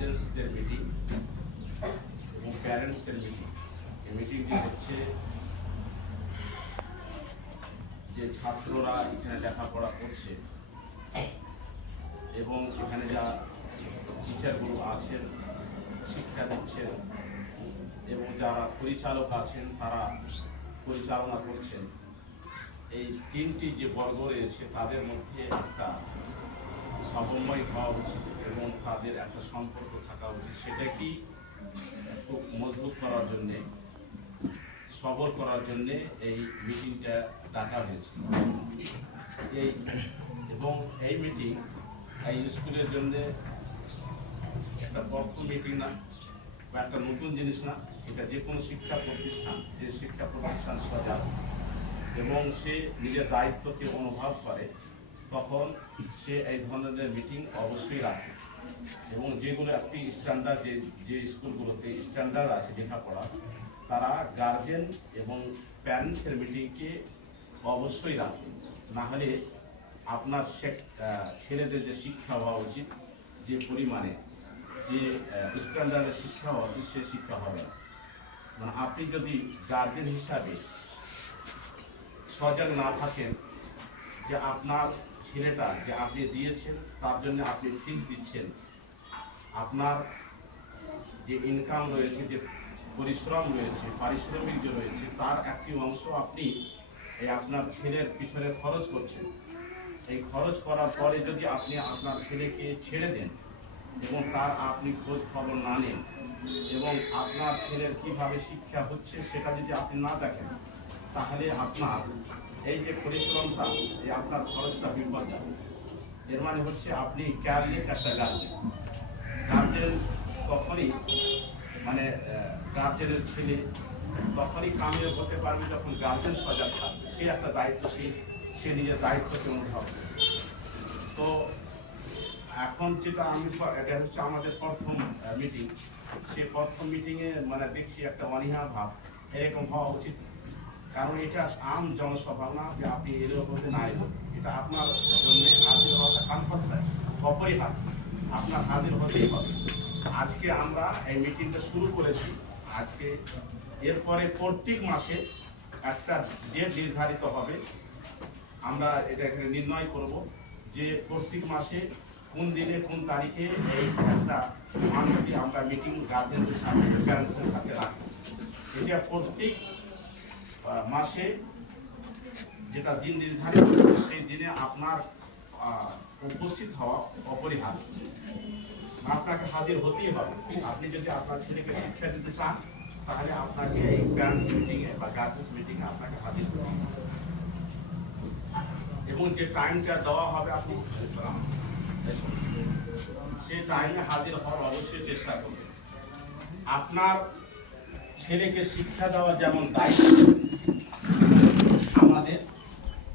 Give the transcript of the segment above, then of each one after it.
গার্জেন্সদের meeting এবং প্যারেন্টসদের meeting. এই মিটিংটি হচ্ছে যে ছাত্ররা এখানে লেখাপড়া করছে এবং এখানে যা টিচারগুলো আছেন শিক্ষা দিচ্ছেন এবং যারা পরিচালক আছেন তারা পরিচালনা করছেন, এই তিনটি যে বর্গ রয়েছে তাদের মধ্যে একটা সমন্বয় হওয়া উচিত এবং তাদের একটা সম্পর্ক থাকা উচিত। সেটা কি খুব মজবুত করার জন্যে, সবল করার জন্যে এই মিটিংটা ডাকা হয়েছে। এবং এই মিটিং এই স্কুলের জন্য একটা প্রথম মিটিং না বা একটা নতুন জিনিস না, এটা যে কোনো শিক্ষা প্রতিষ্ঠান, যে শিক্ষা প্রতিষ্ঠান সজাগ এবং সে নিজের দায়িত্বকে অনুভব করে তখন সে এই ধরনের মিটিং অবশ্যই রাখে। এবং যেগুলো একটি স্ট্যান্ডার্ড, যে স্কুলগুলোতে স্ট্যান্ডার্ড আছে লেখাপড়া, তারা গার্জেন এবং প্যারেন্টসের মিটিংকে অবশ্যই রাখে। না হলে আপনার ছেলেদের যে শিক্ষা হওয়া উচিত, যে পরিমাণে যে স্ট্যান্ডার্ডের শিক্ষা হওয়া উচিত সে শিক্ষা হবে না। মানে আপনি যদি গার্জেন হিসাবে সজাগ না থাকেন যে আপনার ছেলেটা যে আপনি দিয়েছেন তার জন্য আপনি ফিস দিচ্ছেন, আপনার যে ইনকাম রয়েছে, যে পরিশ্রম রয়েছে, পারিশ্রমিক যে রয়েছে, তার একটি অংশ আপনি এই আপনার ছেলের পিছনে খরচ করছেন। এই খরচ করার পরে যদি আপনি আপনার ছেলেকে ছেড়ে দেন এবং তার আপনি খোঁজ খবর না নেন এবং আপনার ছেলের কিভাবে শিক্ষা হচ্ছে সেটা যদি আপনি না দেখেন, তাহলে আপনার এই যে পরিশ্রমটা, এই আপনার খরচটা বিপদ যাবে। এর মানে হচ্ছে আপনি কেয়ারলেস একটা গার্জেন। গার্জেন তখনই মানে গার্জেনের ছেলে তখনই কামিয়াব হতে পারবে যখন গার্জেন সজাগ থাকবে, সে একটা দায়িত্বশীল, সে নিজের দায়িত্বকে অনুভব করবে। তো এখন যেটা এটা হচ্ছে আমাদের প্রথম মিটিং, সেই প্রথম মিটিংয়ে মানে দেখছি একটা অনীহা ভাব, এরকম হওয়া উচিত। কারণ এটা আম জনসভা না যে আপনি এলেও বলতে না এলেও, এটা আপনার জন্য হাজির হওয়াটা কম্পালসারি, অপরিহার্য, আপনার হাজির হতেই হবে। আজকে আমরা এই মিটিংটা শুরু করেছি। আজকে এরপরে প্রত্যেক মাসে একটা ডেট নির্ধারিত হবে। আমরা এটা এখানে নির্ণয় করব যে প্রত্যেক মাসে কোন দিনে কোন তারিখে এই একটা মান্থলি আমরা মিটিং গার্জেনদের সাথে, প্যারেন্টসের সাথে রাখবো। এটা প্রত্যেক মাসে যেটা দিন নির্ধারিত সেই দিনে আপনার উপস্থিত হওয়া অপরিহার্য, আপনাকে হাজির হতেই হবে। আপনি যদি আপনার ছেলেকে শিক্ষা দিতে চান তাহলে আপনাকে এই প্যারেন্টস মিটিংয়ে বা গার্জেন্স মিটিংয়ে আপনাকে হাজির হতে হবে। এবং যে টাইমটা দেওয়া হবে আপনি সেই টাইমে হাজির হওয়ার অবশ্যই চেষ্টা করবেন। আপনার ছেলেকে শিক্ষা দেওয়া যেমন দায়িত্ব আমাদের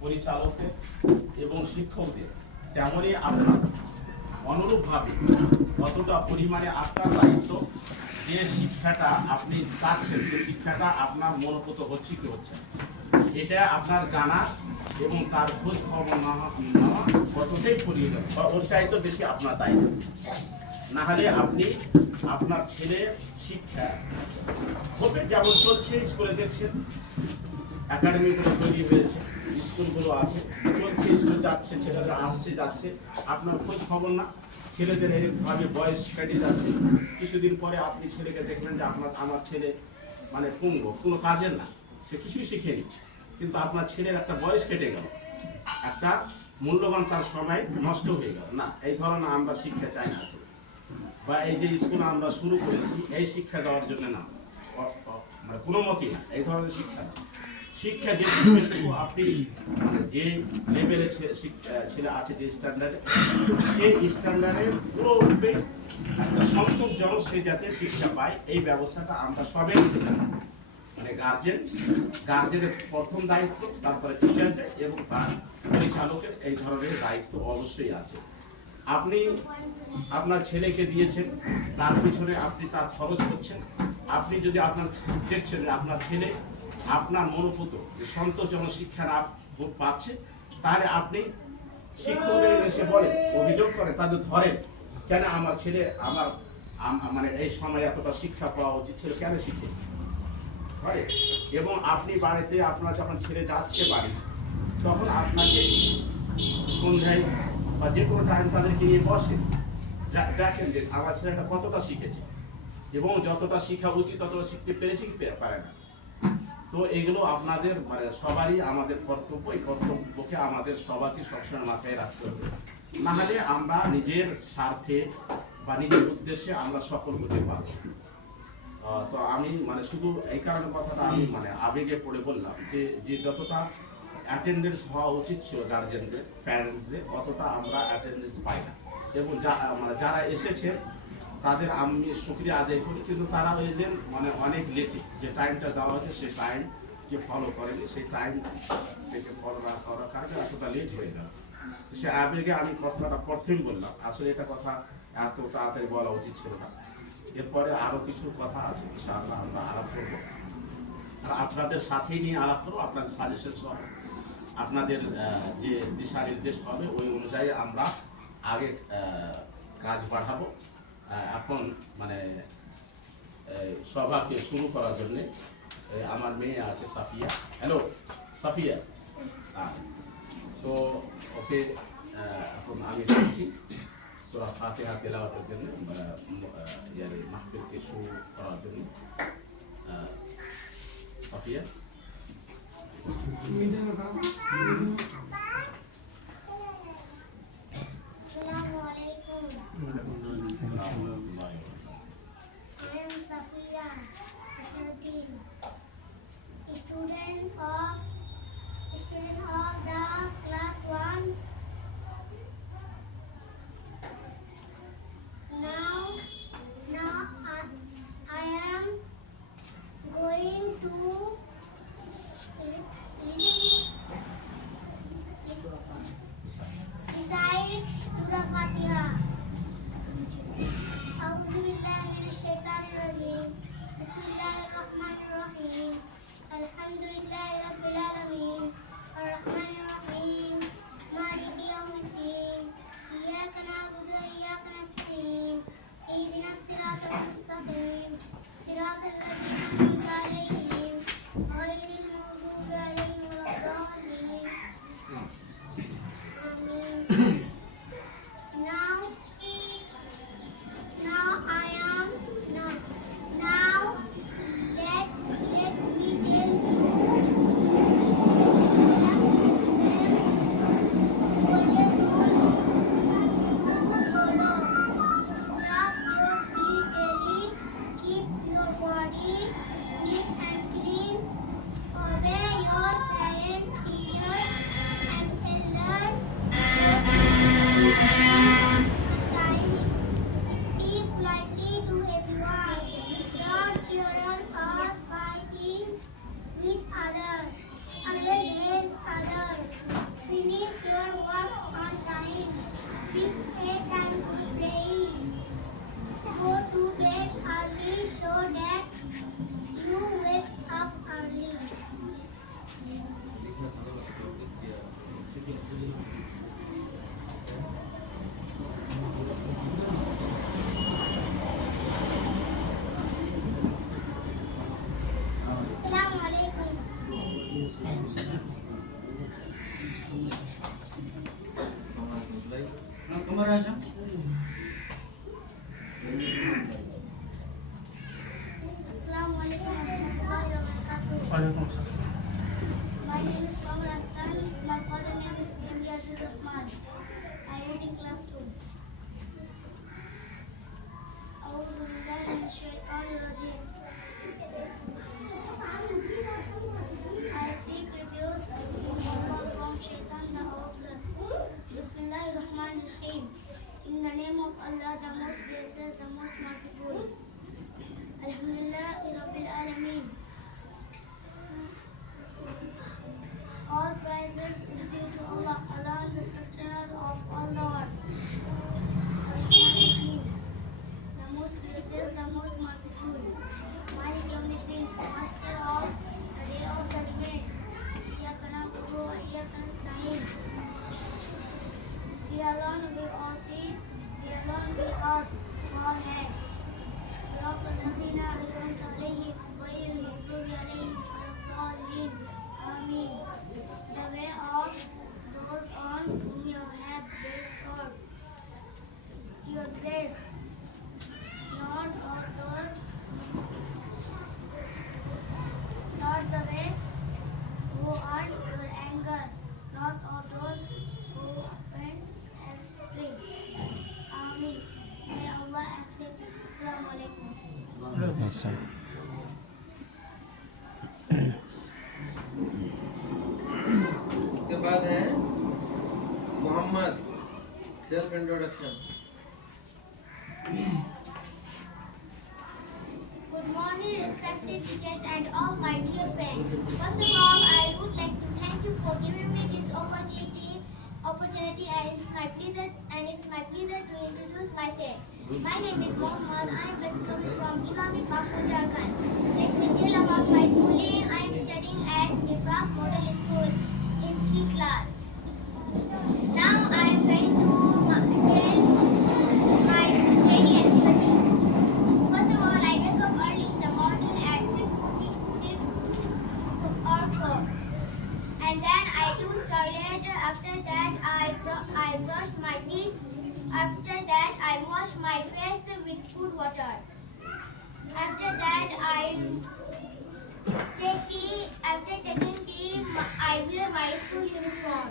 পরিচালকের এবং শিক্ষকদের, তেমনই আপনার অনুরূপভাবে কতটা পরিমাণে আপনার দায়িত্ব যে শিক্ষাটা আপনি চাচ্ছেন সে শিক্ষাটা আপনার মনোপুত হচ্ছে কি হচ্ছে এটা আপনার জানা এবং তার খোঁজ খবর নেওয়া কতটাই পরিয়ে দেবে বা ওর চাইতে বেশি আপনার দায়িত্ব। না হলে আপনি আপনার ছেলের শিক্ষা হবে যেমন চলছে, স্কুলে দেখছেন একাডেমিগুলো তৈরি হয়েছে, স্কুলগুলো আছে, চলছে, স্কুল যাচ্ছে, ছেলেরা আসছে যাচ্ছে, আপনার খোঁজ খবর না, ছেলেদের এরকমভাবে বয়স কেটে যাচ্ছে। কিছুদিন পরে আপনি ছেলেকে দেখবেন যে আমার ছেলে মানে পুঙ্গ, কোনো কাজের না, সে কিছুই শিখেনি, কিন্তু আপনার ছেলের একটা বয়স কেটে গেল, একটা মূল্যবান তার সময় নষ্ট হয়ে গেল। না, এই ধরনের আমরা শিক্ষা চাই না আসলে। বা এই যে স্কুল আমরা শুরু করেছি এই শিক্ষা দেওয়ার জন্য না, মানে কোনো মতেই না, এই ধরনের শিক্ষা না। শিক্ষা যে আপনি মানে যে লেভেলে ছেলে আছে, যে স্ট্যান্ডার্ডে, সেই স্ট্যান্ডার্ডে পুরোরূপে একটা সন্তোষজনক সে যাতে শিক্ষা পায়, এই ব্যবস্থাটা আমরা সবাই নিতে পারি। মানে গার্জেনের প্রথম দায়িত্ব, তারপরে টিচারদের এবং তার পরিচালকের এই ধরনের দায়িত্ব অবশ্যই আছে। আপনি আপনার ছেলেকে দিয়েছেন, তার পিছনে আপনি তার খরচ করছেন। আপনি যদি আপনার দেখছেন যে আপনার ছেলে আপনার মনোপুত যে সন্তোষজনক শিক্ষা না পাচ্ছে, তাহলে আপনি শিক্ষকদের এসে বলেন, অভিযোগ করে, তাদের ধরেন, কেন আমার ছেলে মানে এই সময় এতটা শিক্ষা পাওয়া উচিত ছিল, কেন শিখে হয়? এবং আপনি বাড়িতে আপনার যখন ছেলে যাচ্ছে বাড়ি, তখন আপনাকে সন্ধ্যায় বা যে কোনো টাইম তাদেরকে নিয়ে বসে, দেখেন যে আমার ছেলেটা কতটা শিখেছে এবং যতটা শিখা উচিত ততটা শিখতে পেরেছে কি পারে না। তো এগুলো আপনাদের মানে সবারই আমাদের কর্তব্য, এই কর্তব্যকে আমাদের সবাইকে সবসময় মাথায় রাখতে হবে, না হলে আমরা নিজের স্বার্থে বা নিজের উদ্দেশ্যে আমরা সফল হতে পারবো। তো আমি মানে শুধু এই কারণে কথাটা আমি মানে আবেগে পড়ে বললাম যে যতটা অ্যাটেন্ডেন্স হওয়া উচিত ছিল গার্জেনদের, প্যারেন্টসদের, অতটা আমরা অ্যাটেন্ডেন্স পাই না। এবং মানে যারা এসেছে তাদের আমি শুকরিয়া আদায় করি, কিন্তু তারা এলেন মানে অনেক লেটে, যে টাইমটা দেওয়া হয়েছে সেই টাইমকে ফলো করেনি, সেই টাইম থেকে ফলো না করার কারণে এতটা লেট হয়ে গেল। সে আবেগে আমি কথাটা প্রথমেই বললাম, আসলে এটা কথা এত তাড়াতাড়ি বলা উচিত ছিল না। এরপরে আরও কিছু কথা আছে, ইনশাআল্লাহ আমরা আলাপ করবো, আর আপনাদের সাথেই নিয়ে আলাপ করবো, আপনাদের সাজেশন সহ আপনাদের যে দিশা নির্দেশ হবে ওই অনুযায়ী আমরা আগে কাজ বাড়াবো। এখন মানে সভাকে শুরু করার জন্যে আমার মেয়ে আছে সাফিয়া। হ্যালো সাফিয়া, তো ওকে এখন আমি দেখছি সূরা ফাতিহা তেলাওয়াতের জন্য মাহফিলকে শুরু করার জন্য। Safia, Assalamu alaikum. I am Safiya Asharuddin, student of the class 1. Now I am going to recite Surah Fatiha. A'udhu billahi minash shaitanir rajim. Bismillahir rahmanir rahim. Alhamdulillahi rabbil alamin. Ar-rahmanir rahim. Maliki yawmiddin. Iyyaka na'budu wa iyyaka nasta'in. Ihdinas siratal mustaqim. Siratal ladzina an'amta 'alaihim ghairil maghdubi 'alaihim waladdallin. Amin. Now let me tell you follow. Brush your teeth daily. Keep your body neat and clean. Obey your parents, teachers, and elders. Speak politely to everyone. Don't quarrel or fighting with others. Always help others. Finish your work on time. Fix it and good playing. Go to bed early so that you wake up early. Assalamu alaikum. Assalamu alaikum warahmatullahi wabarakatuh. My name is Kamar Hassan. My father name is Yazir Rahman. I read in class 2. A'udhu billahi minash shaitanir rajim. I seek refuge in Allah from Shaitan the outlast. Bismillahirrahmanirrahim. In the name of Allah, the most gracious, the most merciful. Alhamdulillahi Rabbil Alameen. All praises is due to Allah, alone the sustainer of all the world. Ar-Rahman-Rahim. The most gracious, the most merciful. Malik Yawmiddin, master of the day of judgment. Iyyaka na'budu wa iyyaka nasta'in. The alone we all see, the alone we ask, all have. الذين أنعمت عليهم غير المغضوب عليهم ولا الضالين آمين. The way of those on whom you have bestowed your grace, not of those, not the way who earn your anger, not of those who went astray. Amen. May Allah accept it. Assalamu alaikum. इसके बाद है Mohammad self introduction. Good morning, respected teachers and all my dear friends. First of all, I would like to thank you for giving me this opportunity, and it's my pleasure to introduce myself. My name is Mohammed. I am basically from Islamic Baku, Jharkhand. Let me tell about my schooling. I am studying at Nipras Model School in 3rd class. Now I am going to tell my daily activity. First of all, I wake up early in the morning at 6:46 or 4, and then I use toilet. After that, I brush my teeth. After that, I wash my face with cool water. After that, I take tea. After taking tea, I wear my school uniform.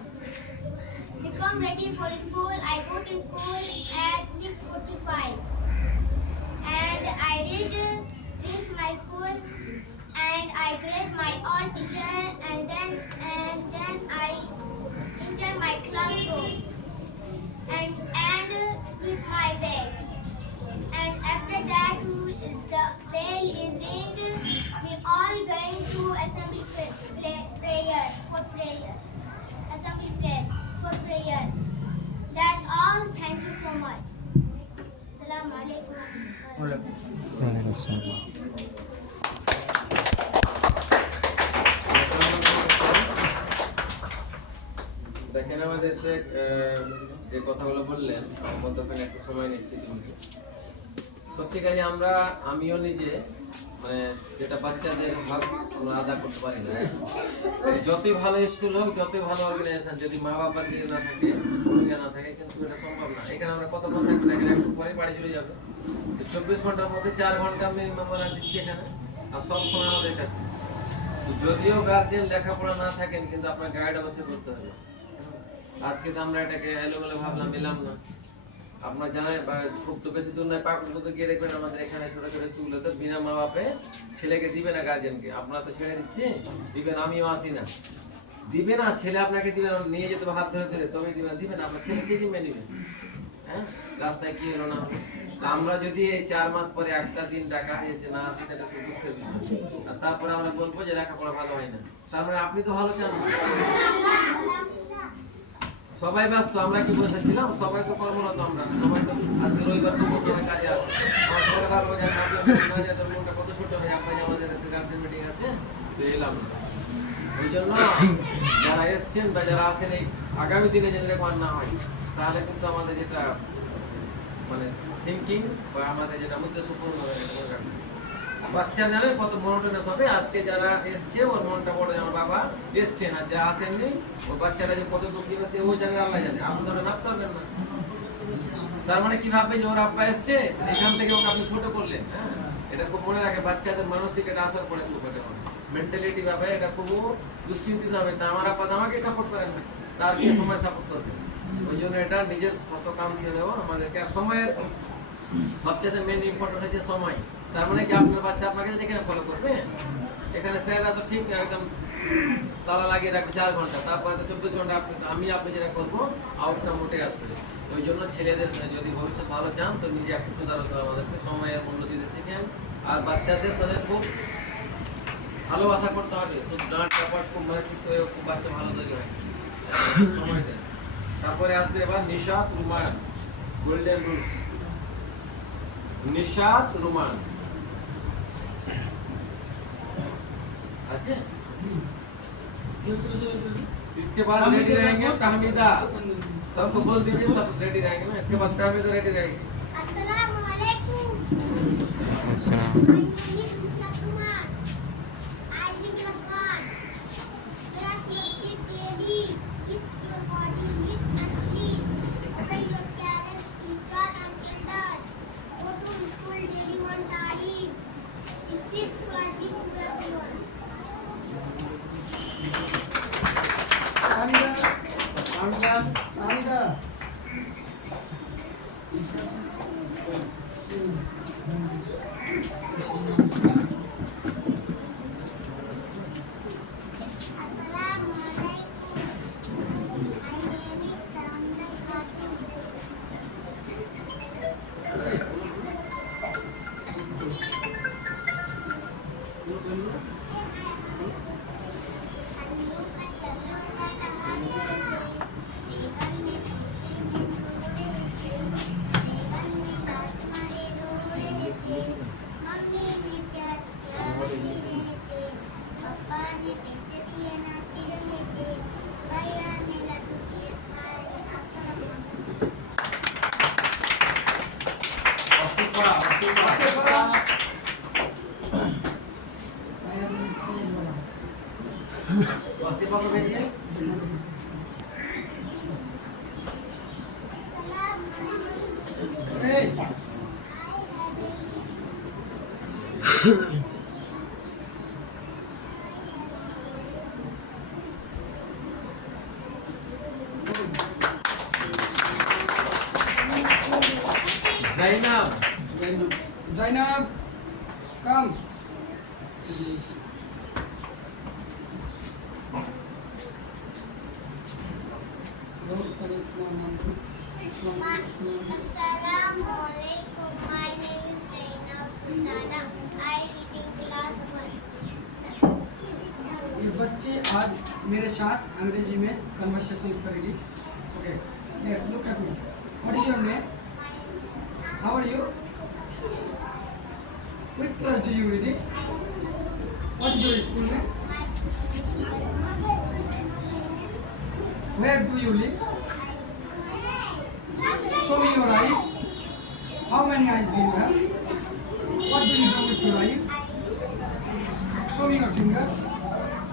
Become ready for school. I go to school at 6:45. And I reach my school and I greet my all teacher and then I enter my classroom and keep my bag. And after that the bell is ringed. We all going to assembly prayer for prayer. Assembly prayer for prayer. That's all. Thank you so much. Assalamu alaikum. দেখেন আমাদের শেখ যে কথাগুলো বললেন মধ্যখানে একটু সময় নিচ্ছি কিন্তু সত্যিকারই আমিও নিজে মানে যেটা বাচ্চাদের হক আমরা আদা করতে পারি না। যতই ভালো স্কুল হোক, যতই ভালো অর্গানাইজেশন, যদি মা বাবার দিকে না থাকে, ভূমিকা না থাকে, কিন্তু এটা সম্ভব না। এখানে আমরা কতক্ষণ থাকি দেখেন, একটু পরে বাড়ি চলে যাবে। 24 ঘন্টার মধ্যে 4 ঘন্টা আমি মেমোরিয়াল দিচ্ছি এখানে, আর সব সময় আমাদের কাছে। যদিও গার্জেন লেখাপড়া না থাকেন, কিন্তু আপনার গাইড অবশ্যই করতে হবে। আজকে তো আমরা এটাকে এলোমেলো ভাবলাম, পেলাম না। আপনার জানায় খুব তো বেশি দূর নয়, পাকুড় গিয়ে দেখবেন আমাদের এখানে ছোট ছোট স্কুলগুলোতে বিনা মা বাপে ছেলেকে দিবে না গার্জেনকে। আপনারা তো ছেড়ে দিচ্ছে, দিবেন, আমিও আসি না, দিবে না। ছেলে আপনাকে দিবে না, নিয়ে যেতে হাত ধরে ধরে, তবে দিবেন, দিবেন আপনার ছেলেকে জিম্মে নেবেন। হ্যাঁ, রাস্তায় কি হলো না হলো। আমরা যদি এই 4 মাস পরে একটা দিন ডাকা হয়েছে না আসি, তাহলে তো দুঃখের বিষয়। আর তারপরে আমরা বলবো যে লেখাপড়া ভালো হয় না, তার মানে আপনি তো ভালো চান না। সবাই ব্যস্ত, আমরা কি বসেছিলাম? সবাই তো কর্মরত, আমরা সবাই তো আজকে রবিবার তো বসে কাজে আছে। আমার সবাই ভালো তোর মনটা কত ছোট হয়ে আপনার আমাদের একটা গার্জেন মিটিং আছে, তো এলাম। ওই জন্য যারা এসছেন বা যারা আসেন, এই আগামী দিনে যেন রেকর্ড না হয়, তাহলে কিন্তু আমাদের যেটা মানে থিঙ্কিং বা আমাদের যেটা উদ্দেশ্য পূর্ণ হবে। বাচ্চা জানেন কত মনোটনাস হবে। আজকে যারা এসছে ওর মনটা বড়, আমার বাবা এসছেন, আর যা আসেননি ওর বাচ্চারা যে কত দুঃখ দিবে সে ও জানে, আল্লাহ জানে। আপনি ধরে নাপতে পারবেন না। তার মানে কি ভাববে যে ওর আব্বা এসছে, এখান থেকে ওকে আপনি ছোট করলেন। হ্যাঁ, এটা খুব মনে রাখে, বাচ্চাদের মানসিক এটা আসার পড়ে খুব মেন্টালিটি ভাবে, এটা খুব দুশ্চিন্তিত হবে। তা আমার আব্বা আমাকে সাপোর্ট করেন না, তার কি সময় সাপোর্ট করবে? ওই জন্য এটা নিজের শত কাম ছেড়ে দেওয়া আমাদেরকে। সময়ের সবচেয়ে মেন ইম্পর্টেন্ট হচ্ছে সময়। তার মানে কি আপনার বাচ্চা আপনাকে এখানে ফলো করবে? এখানে স্যাররা তো ঠিক একদম তালা লাগিয়ে রাখবে 4 ঘন্টা, তারপরে তো 24 ঘন্টা আপনি যেটা করবো আউটটা মোটে আসবে। ওই জন্য ছেলেদের যদি ভবিষ্যৎ ভালো চান, তো নিজে একটু সুধারতে হবে, আমাদেরকে সময়ের মূল্য দিতে শিখেন। আর বাচ্চাদের সাথে খুব ভালোবাসা করতে হবে, সব ডাঁট ব্যাপার খুব মানে ঠিক হয়ে খুব বাচ্চা ভালো তৈরি হয়, সময় দেন। তারপরে আসবে এবার নিশাত রুমান, গোল্ডেন রুলস। निशात रुमान अच्छा। इसके बाद रेडी रहेंगे तहमीदा, सबको बोल दीजिए, सब रेडी रहेंगे ना। इसके बाद तहमीदा रेडी रहेंगे। अस्सलाम वालेकुम। Assalam. My name is Musa Kumar. I live in class 1. Class lifted daily. Keep your body fit and clean. Obey your parents, teacher and elders. Go to school daily on time. Speak politely to everyone. Assalamualaikum. My name is Tamda Qasim. Allu ka challo ka tahare the began mein putir mein sore the began mein laat mare rore the mummy ne pyar kiya hasi rehte papa ne paise diye nachi rehte bhaiya ne laddu diye khaye assalam. वासिफा को भेजिए। Zainab, come. Assalamualaikum. My name is Zainab Sultana. I read in class 1. ये बच्चे आज मेरे साथ अंग्रेजी में conversation करेगी. Okay, let's look at me. What is your name? How are you? Which class do you read in? What is your school name? Where do you live? Show me your eyes. How many eyes do you have? What do you do with your eyes? Show me your fingers.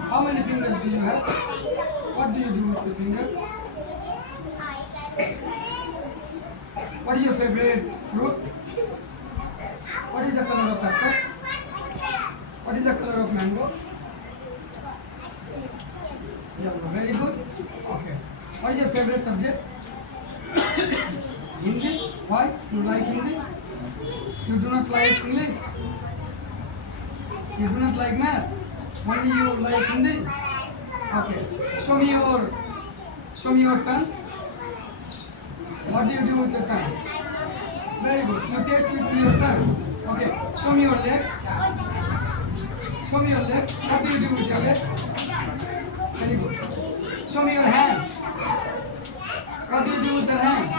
How many fingers do you have? What do you do with your fingers? What is your favorite fruit? What is the color of apple? What is the color of mango? Yellow. Very good. Okay. What is your favorite subject? Hindi. Why? You like Hindi? You do not like English? You do not like math? Only you like Hindi? Okay. Show me your pen. What do you do with your pen? Very good. You taste with your tongue. Okay. Show me your leg. Show me your leg. What do you do with your leg? Very good. Show me your hands. What do you do with your hands?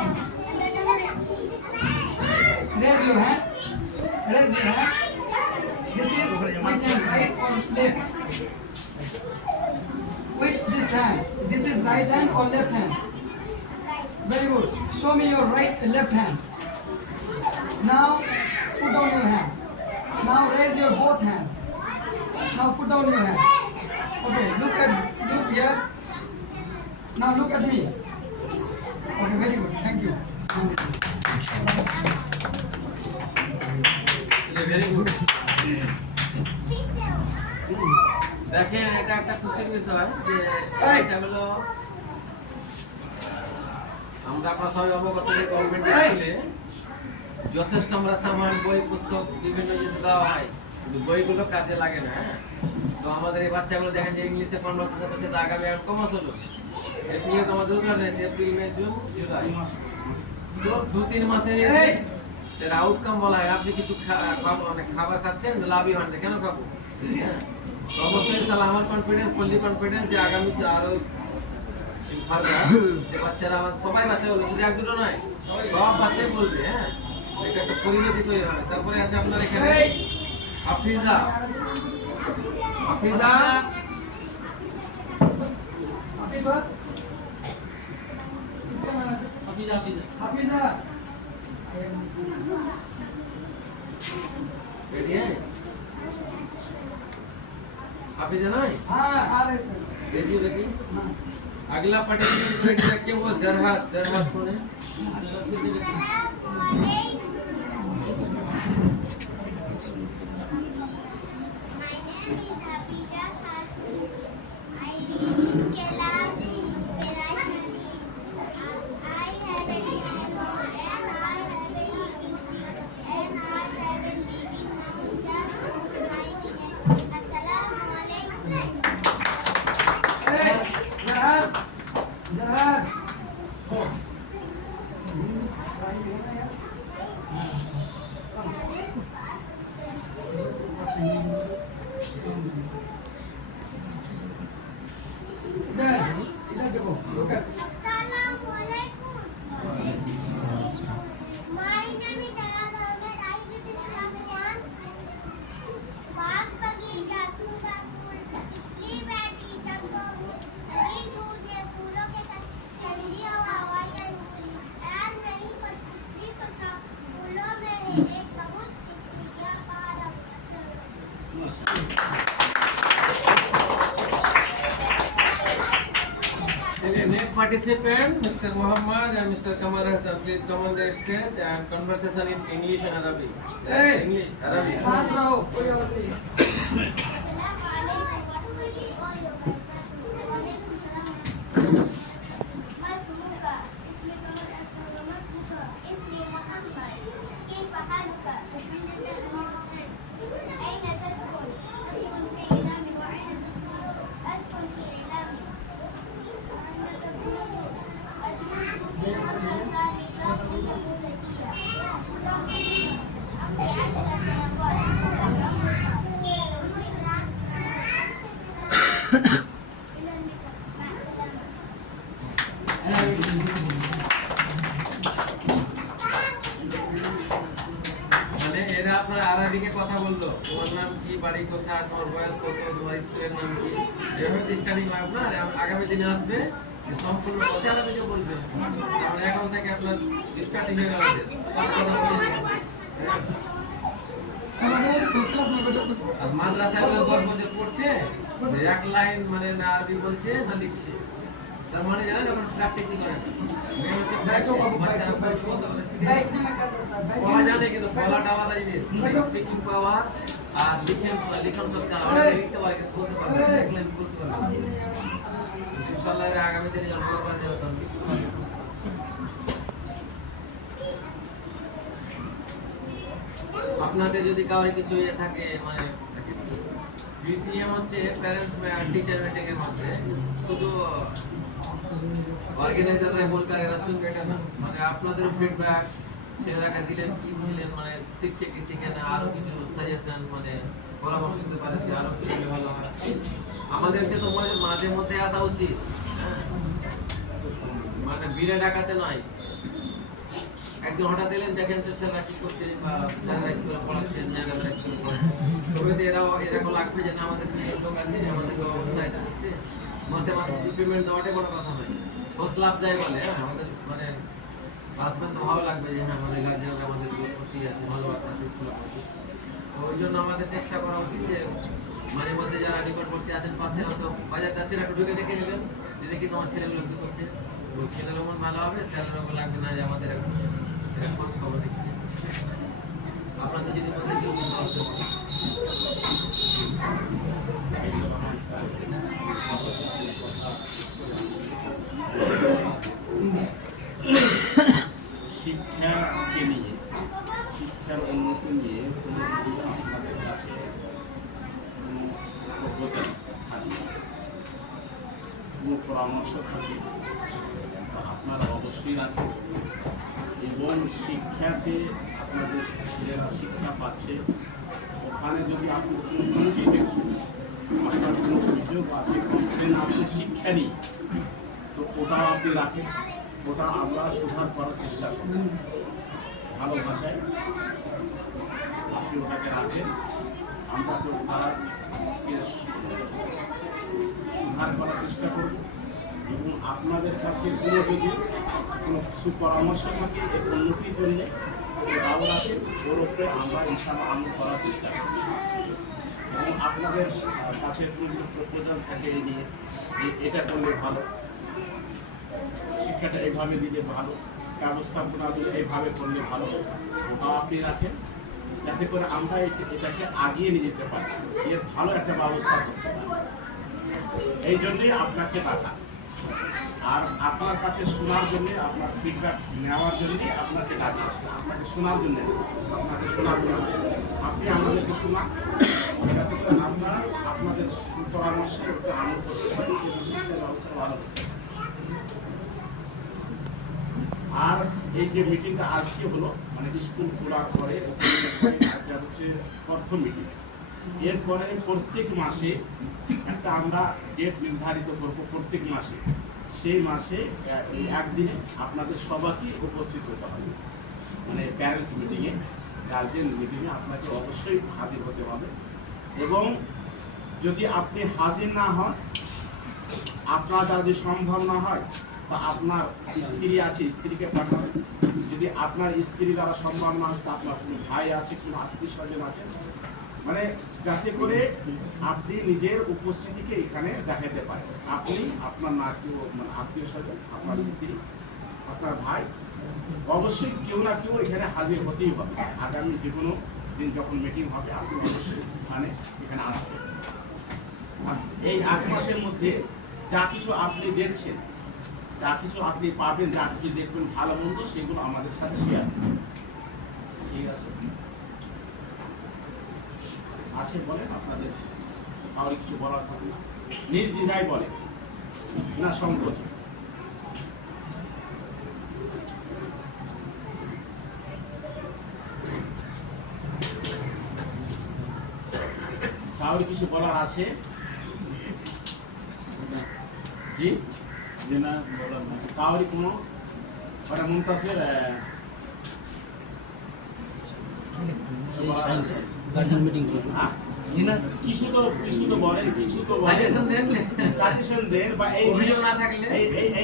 Raise your hand. Raise your hand. This is which hand, right or left? With this hand. This is right hand or left hand? Very good. Show me your left hand. Now put down your hand. Now raise your both hand. Now put down your hand. Okay, look here. Now look at me. Okay, very good. Thank you. Very good. দেখেন এটা একটা খুশির বিষয় যে এটা হলো আমরা আপনারা সবাই অবগত যে গভর্নমেন্ট স্কুলে যথেষ্ট আমরা সামান বই পুস্তক বিভিন্ন জিনিস দেওয়া হয় কিন্তু বইগুলো কাজে লাগে না। তো আমাদের এই বাচ্চাগুলো দেখেন যে ইংলিশে কনভারসেশন করছে তো আগামী আর কমাস হলো এপ্রিলে তোমাদের উদাহরণ রয়েছে এপ্রিল মে জুন জুলাই তো 2-3 মাসের এর আউটকাম বলা হয় আপনি কিছু খাবার খাচ্ছেন লাভই হন না কেন খাবো হ্যাঁ অবশ্যই ইনশাআল্লাহ আমার কনফিডেন্স ফুললি কনফিডেন্স যে আগামী আরো বাচ্চারা আমার সবাই বাচ্চা বলবে শুধু এক দুটো নয় সব বাচ্চাই বলবে হ্যাঁ এটা একটা পরিবেশই তৈরি হবে। তারপরে আছে আপনার এখানে হাফিজা হাফিজা हाफिजा किसका नाम है? हाफिजा हाफिजा हाफिजा रेडी है आप इधर आए हाँ आ रहे सर बेटी बेटी अगला पार्टिसिपेंट रेडी रखिए वो जरहात कौन है जहाज इधर देखो look at My name is Jayad Ahmed. I read in class 1. बाग बगीचा सुंदर फूल तितली बैठी जंगल नदी झूले फूलों के साथ ठंडी हवा हवाएं उड़ती ऐर नहीं पर तितली को था फूलों में है एक बहुत तितलियां बाहर Next participant, Mr. Muhammad and Mr. Kamal Hassan, please come on the stage and conversation in English and Arabic. Hey! English, Arabic. शांत रहो कोई आवाज नहीं মানে এরা আপনার আরবিকে কথা বললো তোমার নাম কি বাড়ি কোথায় তোমার বয়স কত তোমার স্কুলের নাম কি এভাবে স্টাডি হয় না আর আগামী দিনে আসবে যে সম্পূর্ণ কথা আরবিতে বলবে মানে এখন থেকে আপনার স্টার্টিং হয়ে গেল কথা বলতে আমাদের ক্লাস में बेटा আর মাদ্রাসায় ওরা 10 বছর পড়ছে যে এক লাইন মানে না আরবি বলছে না লিখছে তার মানে জানেন এখন প্র্যাকটিসই করে না মেন হচ্ছে বাচ্চারা পড়তে বলতে বলে শিখে बैठने में क्या करता है বলা জানে কিন্তু বলাটা আলাদা জিনিস স্পিকিং পাওয়ার আর লিখন শক্তি আলাদা লিখতে পারে কিন্তু বলতে পারে না এক লাইন বলতে পারে না ইনশাআল্লাহ এর আগামী দিনে যখন বড় কাজ হবে তখন আপনাদের যদি কারো কিছু ইয়ে থাকে মানে বিটিএম হচ্ছে প্যারেন্টস আর টিচার মিটিংয়ের মধ্যে শুধু অর্গানাইজাররা বলতে এরা শুনবে এটা না মানে আপনাদের ফিডব্যাক ছেলেরাকে দিলেন কি বুঝলেন মানে শিখছে কি শিখে না আরো কিছু সাজেশন মানে পরামর্শ দিতে পারেন যে আরো কি ভালো হয় আমাদেরকে তো মাঝে মধ্যে আসা উচিত মানে বিনা ডাকাতে নয় একদিন হঠাৎ এলেন দেখেন তো ছেলেরা কি করছে বা স্যারেরা কি করে পড়াচ্ছেন ম্যাডামরা কি করে পড়াচ্ছেন তবে তো এরকম লাগবে যে না আমাদের লোক আছে আমাদের অবস্থায় যাচ্ছে মাসে মাসে পেমেন্ট দেওয়াটাই বড় কথা নয় হোস লাভ যায় বলে আমাদের মানে হাজবেন্ড তো ভালো লাগবে যে হ্যাঁ আমাদের গার্জিয়ান আমাদের প্রতি আছে ভালোবাসা আছে স্কুল ওই জন্য আমাদের চেষ্টা করা উচিত যে মাঝে মধ্যে যারা নিকটবর্তী আছেন পাশে হয়তো বাজার যাচ্ছেন একটু ঢুকে দেখে নিলেন যে দেখি তোমার ছেলেগুলো কি করছে ছেলের মন ভালো হবে ছেলের লাগবে না যে আমাদের এরা খোঁজ খবর দিচ্ছে আপনাদের যদি মধ্যে কেউ শিক্ষাকে নিয়ে শিক্ষার উন্নতি নিয়ে আপনাদের কাছে প্রপোজাল থাকে কোনো পরামর্শ থাকে তো আপনারা অবশ্যই রাখেন এবং শিক্ষাতে আপনাদের ছেলেরা শিক্ষা পাচ্ছে ওখানে যদি আপনি কোনো ত্রুটি দেখছেন আপনার কোনো অভিযোগ আছে কমপ্লেন আছে শিক্ষা নিয়ে তো ওটাও আপনি রাখেন ওটা আমরা সুধার করার চেষ্টা করি ভালো ভাষায় আপনি ওটাকে রাখেন আমরা তো ওটাকে সুধার করার চেষ্টা করব এবং আপনাদের কাছে কোনো যদি কোনো সুপরামর্শ থাকে এর উন্নতির জন্য বাবু আছেন, ওর উপরে আমরা ইনশাআল্লাহ আমল করার চেষ্টা করি। এবং আপনাদের কাছে কোনো প্রপোজাল থাকে এই নিয়ে যে এটা করলে ভালো, শিক্ষাটা এইভাবে দিলে ভালো, ব্যবস্থাপনা দিলে এইভাবে করলে ভালো, ওটা আপনি রাখেন, যাতে করে আমরা এটাকে আগিয়ে নিয়ে যেতে পারি, এর ভালো একটা ব্যবস্থা করতে পারি। এই জন্যই আপনাকে ডাকা, আর আপনার কাছে শোনার জন্য, আপনার ফিডব্যাক নেওয়ার জন্যই আপনাকে ডাকা, আপনাকে শোনার জন্য, আপনাকে শোনার জন্য আপনি আমাদেরকে শোনান, যাতে করে আপনারা আপনাদের সুপরামর্শে একটু আমল করতে পারি, শিক্ষা ব্যবস্থা ভালো করতে পারি। আর এই যে মিটিংটা আজকে হলো, মানে স্কুল খোলার পরে এটা হচ্ছে প্রথম মিটিং। এরপরে প্রত্যেক মাসে একটা আমরা ডেট নির্ধারিত করব, প্রত্যেক মাসে সেই মাসে একদিনে আপনাদের সবাইকে উপস্থিত হতে হবে, মানে প্যারেন্টস মিটিংয়ে, গার্জেন মিটিংয়ে আপনাকে অবশ্যই হাজির হতে হবে। এবং যদি আপনি হাজির না হন, আপনার যদি সম্ভব না হয়, তা আপনার স্ত্রী আছে, স্ত্রীকে পাঠাবেন। যদি আপনার স্ত্রী দ্বারা সম্ভব না হয়, তা আপনার কোনো ভাই আছে, কোনো আত্মীয় স্বজন আছে, মানে যাতে করে আপনি নিজের উপস্থিতিকে এখানে দেখাতে পারেন। আপনি, আপনার নাতি, মানে আত্মীয় স্বজন, আপনার স্ত্রী, আপনার ভাই, অবশ্যই কেউ না কেউ এখানে হাজির হতেই হবে। আগামী যে কোনো দিন যখন মিটিং হবে, আপনি অবশ্যই এখানে আসবেন। এই 8 মাসের মধ্যে যা কিছু আপনি দেখছেন, যা কিছু আপনি পাবেন, যা কিছু দেখবেন ভালো মন্দ, সেগুলো আমাদের সাথে শেয়ার করবেন। ঠিক আছে? আছে বলেন, আপনাদের কাউরি কিছু বলার থাকে না, নির্দ্বিধায় বলেন, না সংকোচ। কাউরি কিছু বলার আছে? জি, যে না বলার না কাউরি কোনো, ওটা মুমতাসের কিছু তো বলেন, কিছু তো সাজেশন দেন, বা এই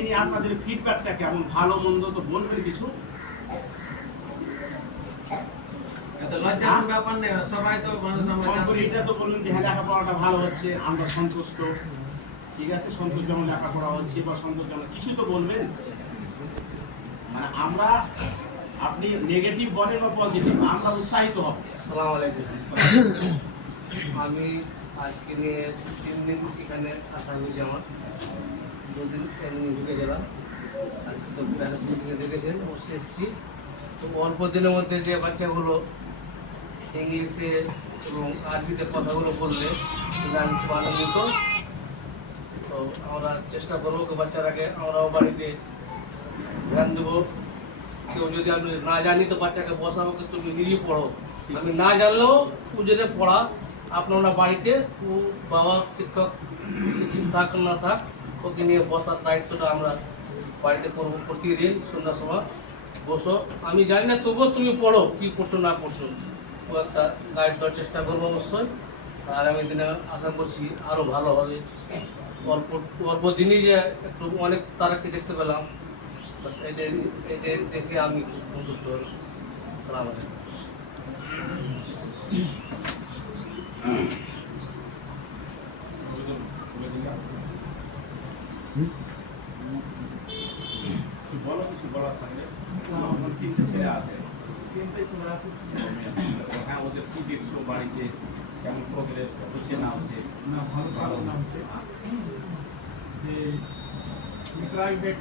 নিয়ে আপনাদের ফিডব্যাকটা কেমন, ভালো মন্দ তো বলবেন কিছু। ব্যাপার নেই, সবাই তো এটা তো বলবেন যে হ্যাঁ লেখাপড়াটা ভালো হচ্ছে, আমরা সন্তুষ্ট। ঠিক আছে, সন্তোষজনক লেখাপড়া হচ্ছে বা সন্তোষজনক কিছু তো বলবেন। মানে আমরা, আপনি নেগেটিভ বলেন বা পজিটিভ, আমরা উৎসাহিত হব। আসসালামু আলাইকুম। আমি আজকে নিয়ে 3 দিন এখানে আসা হয়েছে, আমার 2 দিন এমনি ঢুকে গেলাম। আজকে তো প্যারেন্টস মিটিংয়ে দেখেছেন, অবশ্যই এসেছি। তো অল্প দিনের মধ্যে যে বাচ্চাগুলো ইংলিশে এবং আরবিতে কথাগুলো বললে আমি খুব আনন্দিত। তো আমরা চেষ্টা করবো বাচ্চারাকে আমরাও বাড়িতে ধ্যান দেবো। কেউ যদি আমি না জানি তো বাচ্চাকে বসাবো, তুমি নিয়ে পড়ো। আমি না জানলেও ও যদি পড়া, আপনারা বাড়িতে ও বাবা শিক্ষক শিক্ষিত থাক না থাক, ওকে নিয়ে বসার দায়িত্বটা আমরা বাড়িতে করবো। প্রতিদিন সন্ধ্যার সময় বসো, আমি জানি না তবুও তুমি পড়ো, কি পড়ছো না পড়ছো, ও একটা গাইড দেওয়ার চেষ্টা করবো অবশ্যই। আগামী দিনে আশা করছি আরও ভালো হবে। অল্প দিনই যে একটু অনেক তারাকে দেখতে পেলাম, এতে দেখে আমি খুব সন্তুষ্ট হলাম। আসসালামু আলাইকুম। বলো, কিছু বলার থাকলে। 3টে ছেলে আছে, হ্যাঁ, ওদের কি দেখছো বাড়িতে, কেমন প্রোগ্রেস হচ্ছে না হচ্ছে? না, ভালো হচ্ছে। যে প্রাইভেট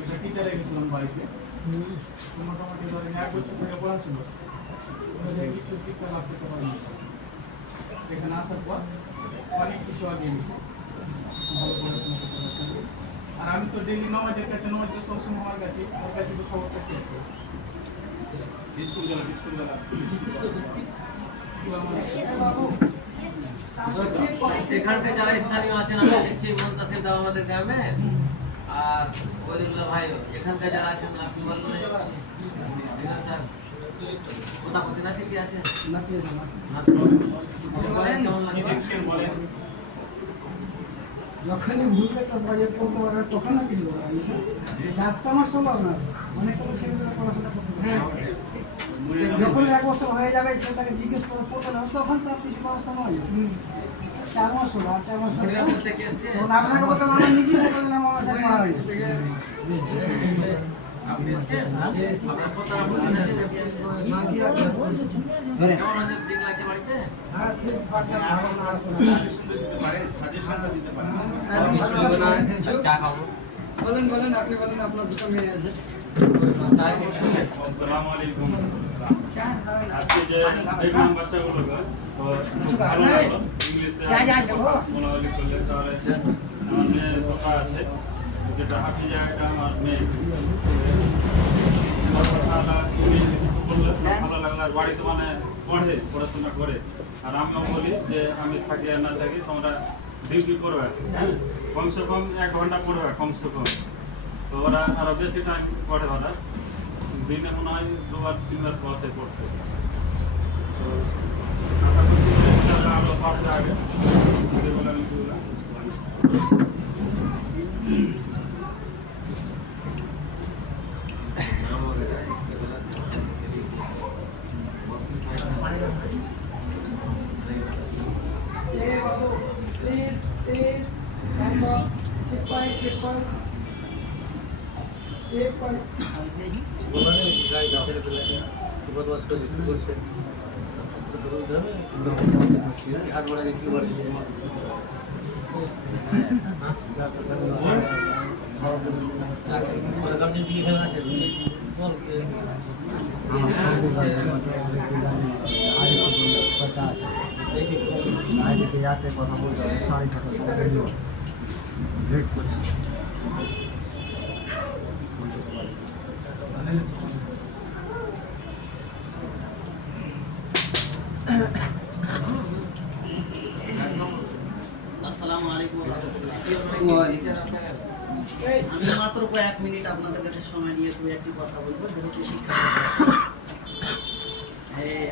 একটা টিচারে গেছিলাম বাড়িতে, মোটামুটি ধরেন 1 বছর থেকে পড়াচ্ছিল, ওদের কিছু শিক্ষা লাভ করতে পারে না। এখানে আসার পর অনেক কিছু আগে গেছে, ভালো পড়াশোনা করতে পারছেন। আর আমি তো ডেলি নমাজের কাছে, নমাজ সবসময় আমার কাছে, ওর কাছে তো খবরটা চেক করি। স্কুল গেলা এখানকার যারা স্থানীয় আছেন, আমরা দেখছি মুনতাসির দাও আমাদের গ্রামে, আর ওইদুল্লাহ ভাই এখানকার যারা আছেন, আপনি বললেন কোথা কোথায় আছে, কি আছে বলেন। যখনই বুঝলে তো বাজেট করতে পারবে তখন না কিছু করা যায় 4টা মাস হলো আপনার অনেক কোনো ছেলেমেয়েরা পড়াশোনা করতে পারে যখন 1 বছর হয়ে যাবে সেটাকে জিজ্ঞেস করে পড়তে না তখন তার কিছু ব্যবস্থা নয় 4 মাস হলো আর 4 মাস হলো থেকে এসছে তখন আপনাকে বলতে আমার নিজেই বলতে আমার সাথে পড়া হয়েছে আপনি এসছেন আপনার কথা বলছেন কেমন আছে ঠিক লাগছে বাড়িতে হ্যাঁ ঠিক বাচ্চা ধারণা আসছে সাজেশনটা দিতে পারেন চা খাবো বলেন বলেন আপনি বলেন আপনার দুটো মেয়ে আছে আসসালামু আলাইকুম আজকে যে দেখলাম বাচ্চাগুলোকে তো খুব ভালো লাগলো ইংলিশে মনোযোগী করলে তাহলে আমার মেয়ের কথা আছে যেটা হাফিজা এটা আমার মেয়ে ভালো লাগলো আর বাড়িতে মানে পড়াশোনা করে আর আমরা বলি যে আমি থাকি আর না থাকি তোমরা ডিউটি করবে কমসে কম 1 ঘন্টা পড়বে কমসে কম তো ওরা আরো বেশি টাইম পড়ে ওরা দিনে মনে হয় 2-3 ক্লাসে পড়তে তো আশা করছি ইনশাআল্লাহ আরো পারবে আগে বলে আমি বললাম Hey, Babu, please, number, keep quiet. বললেন গাড়ি ছেড়ে ফেলেছে বদমাস করছে হাত বাড়াকে কি বাড়িয়েছে গার্জেন কি এখানে আছে বল কথা বলতে হবে 6:30 লেট করছি আসসালামু আলাইকুম আমি মাত্র 1 মিনিট আপনাদের কাছে সময় নিয়ে একটি কথা বলবো যেহেতু শিক্ষা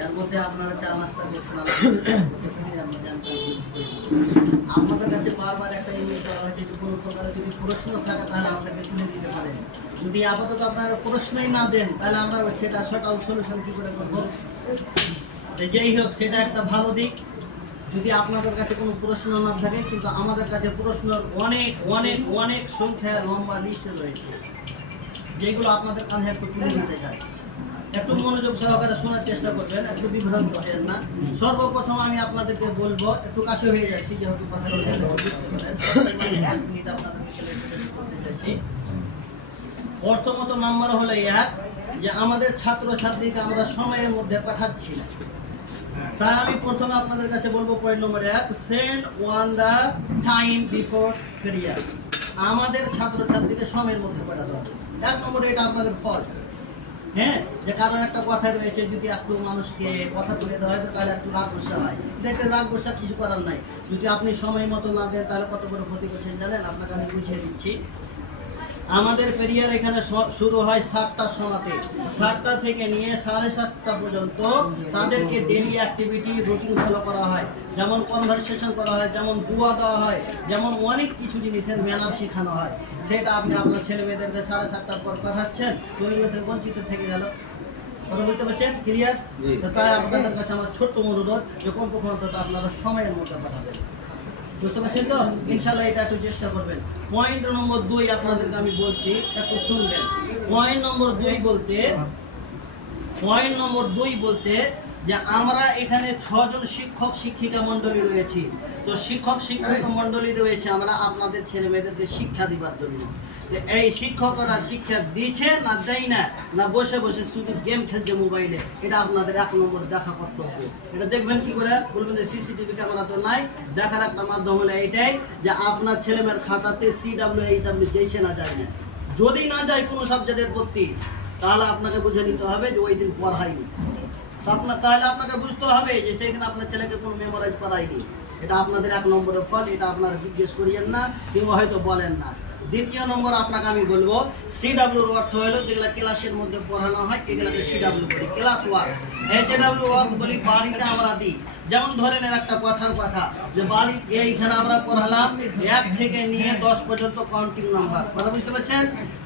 এর মধ্যে আপনারা চা নাস্তা করছেন আপনাদের কাছে বারবার একটা জিনিস করা হয়েছে যে কোনো প্রকারের যদি প্রশ্ন থাকে তাহলে আমাদেরকে তুলে দিতে পারেন যদি আপাতত আপনারা প্রশ্নই না দেন তাহলে আমরা সেটা শর্ট আউট সলিউশন কী করে করবো যেই হোক সেটা একটা ভালো দিক যদি আপনাদের কাছে কোনো প্রশ্ন না থাকে কিন্তু আমাদের কাছে প্রশ্নের অনেক অনেক অনেক সংখ্যা লম্বা লিস্টে রয়েছে যেগুলো আপনাদের কাছে একটু তুলে দিতে চাই একটু মনোযোগ সহকারে শোনার চেষ্টা করবেন একটু বিভ্রান্ত হবেন না সর্বপ্রথম আমি আপনাদেরকে বলবো একটু কাছে হয়ে যাচ্ছি যেহেতু কথা বলতে মিনিট আপনাদেরকে করতে চাইছি প্রথমত নাম্বার হলো যে আমাদের ছাত্রছাত্রীকে আমরা সময়ের মধ্যে পাঠাচ্ছি না তাই আমি প্রথমে আপনাদের কাছে বলবো point number 1 send on the time before ফেরিয়ার আমাদের ছাত্রছাত্রীকে সময়ের মধ্যে পাঠাতে হবে 1 নম্বরে এটা আপনাদের ফল হ্যাঁ যে কারণ একটা কথা রয়েছে যদি একটু মানুষকে কথা তুলে দেওয়া হয় তাহলে একটু রাগ গোসা হয় দেখতে রাগ গোসা কিছু করার নাই যদি আপনি সময় মতো না দেন তাহলে কত বড় ক্ষতি করছেন জানেন আপনাকে আমি বুঝিয়ে দিচ্ছি আমাদের পেরিয়ার এখানে শুরু হয় 7টার সময়তে 7টা থেকে নিয়ে 7:30টা পর্যন্ত তাদেরকে ডেইলি অ্যাক্টিভিটি রুটিন ফলো করা হয় যেমন কনভারসেশন করা হয় যেমন দুয়া দেওয়া হয় যেমন অনেক কিছু জিনিসের ম্যানার শেখানো হয় সেটা আপনি আপনার ছেলে মেয়েদেরকে 7:30টার পর পাঠাচ্ছেন তো এগুলো থেকে বঞ্চিত থেকে গেল কথা বলতে পারছেন ক্লিয়ার তাই আপনাদের কাছে আমার ছোট্ট অনুরোধ যে কমপক্ষে অন্তত আপনারা সময়ের মধ্যে পাঠাবেন বুঝতে পারছেন তো ইনশাআল্লাহ এটা একটু চেষ্টা করবেন পয়েন্ট নম্বর 2 আপনাদেরকে আমি বলছি একটু শুনবেন পয়েন্ট নম্বর 2 বলতে যে আমরা এখানে 6 জন শিক্ষক শিক্ষিকা মণ্ডলী রয়েছি তো শিক্ষক শিক্ষিকা মণ্ডলী রয়েছে আমরা আপনাদের ছেলে মেয়েদেরকে শিক্ষা দিবার জন্য এই শিক্ষকরা শিক্ষা দিচ্ছে না দেয় না বসে বসে শুধু গেম খেলছে মোবাইলে এটা আপনাদের 1 নম্বর দেখা কর্তব্য এটা দেখবেন কি করে বলবেন যে সিসিটিভি ক্যামেরা তো নাই দেখার একটা মাধ্যম হলো এইটাই যে আপনার ছেলেমেয়ের খাতাতে CWHW যেছে না যায় না যদি না যায় কোনো সাবজেক্টের প্রতি তাহলে আপনাকে বুঝে নিতে হবে যে ওই দিন পড়ায়নি তাহলে আপনাকে বুঝতে হবে যে সেই দিন আপনার ছেলেকে কোনো মেমোরাইজ করায়নি এটা আপনাদের 1 নম্বরের ফল এটা আপনারা জিজ্ঞেস করিয়েন না কিংবা হয়তো বলেন না দ্বিতীয় নম্বর আপনাকে আমি বলবো সিডাব্লিউর অর্থ হলো যেগুলো ক্লাসের মধ্যে পড়ানো হয় এগুলোকে সিডাব্লিউ বলি। ক্লাস ওয়ার্ক, এইচডাব্লিউ ওয়ার্ক বলি বাড়িতে আমরা দিই। যেমন ধরেন একটা কথার কথা যে বাড়ি এইখানে আমরা পড়ালাম 1 থেকে নিয়ে 10 পর্যন্ত কাউন্টিং নাম্বার, কথা বুঝতে পারছেন?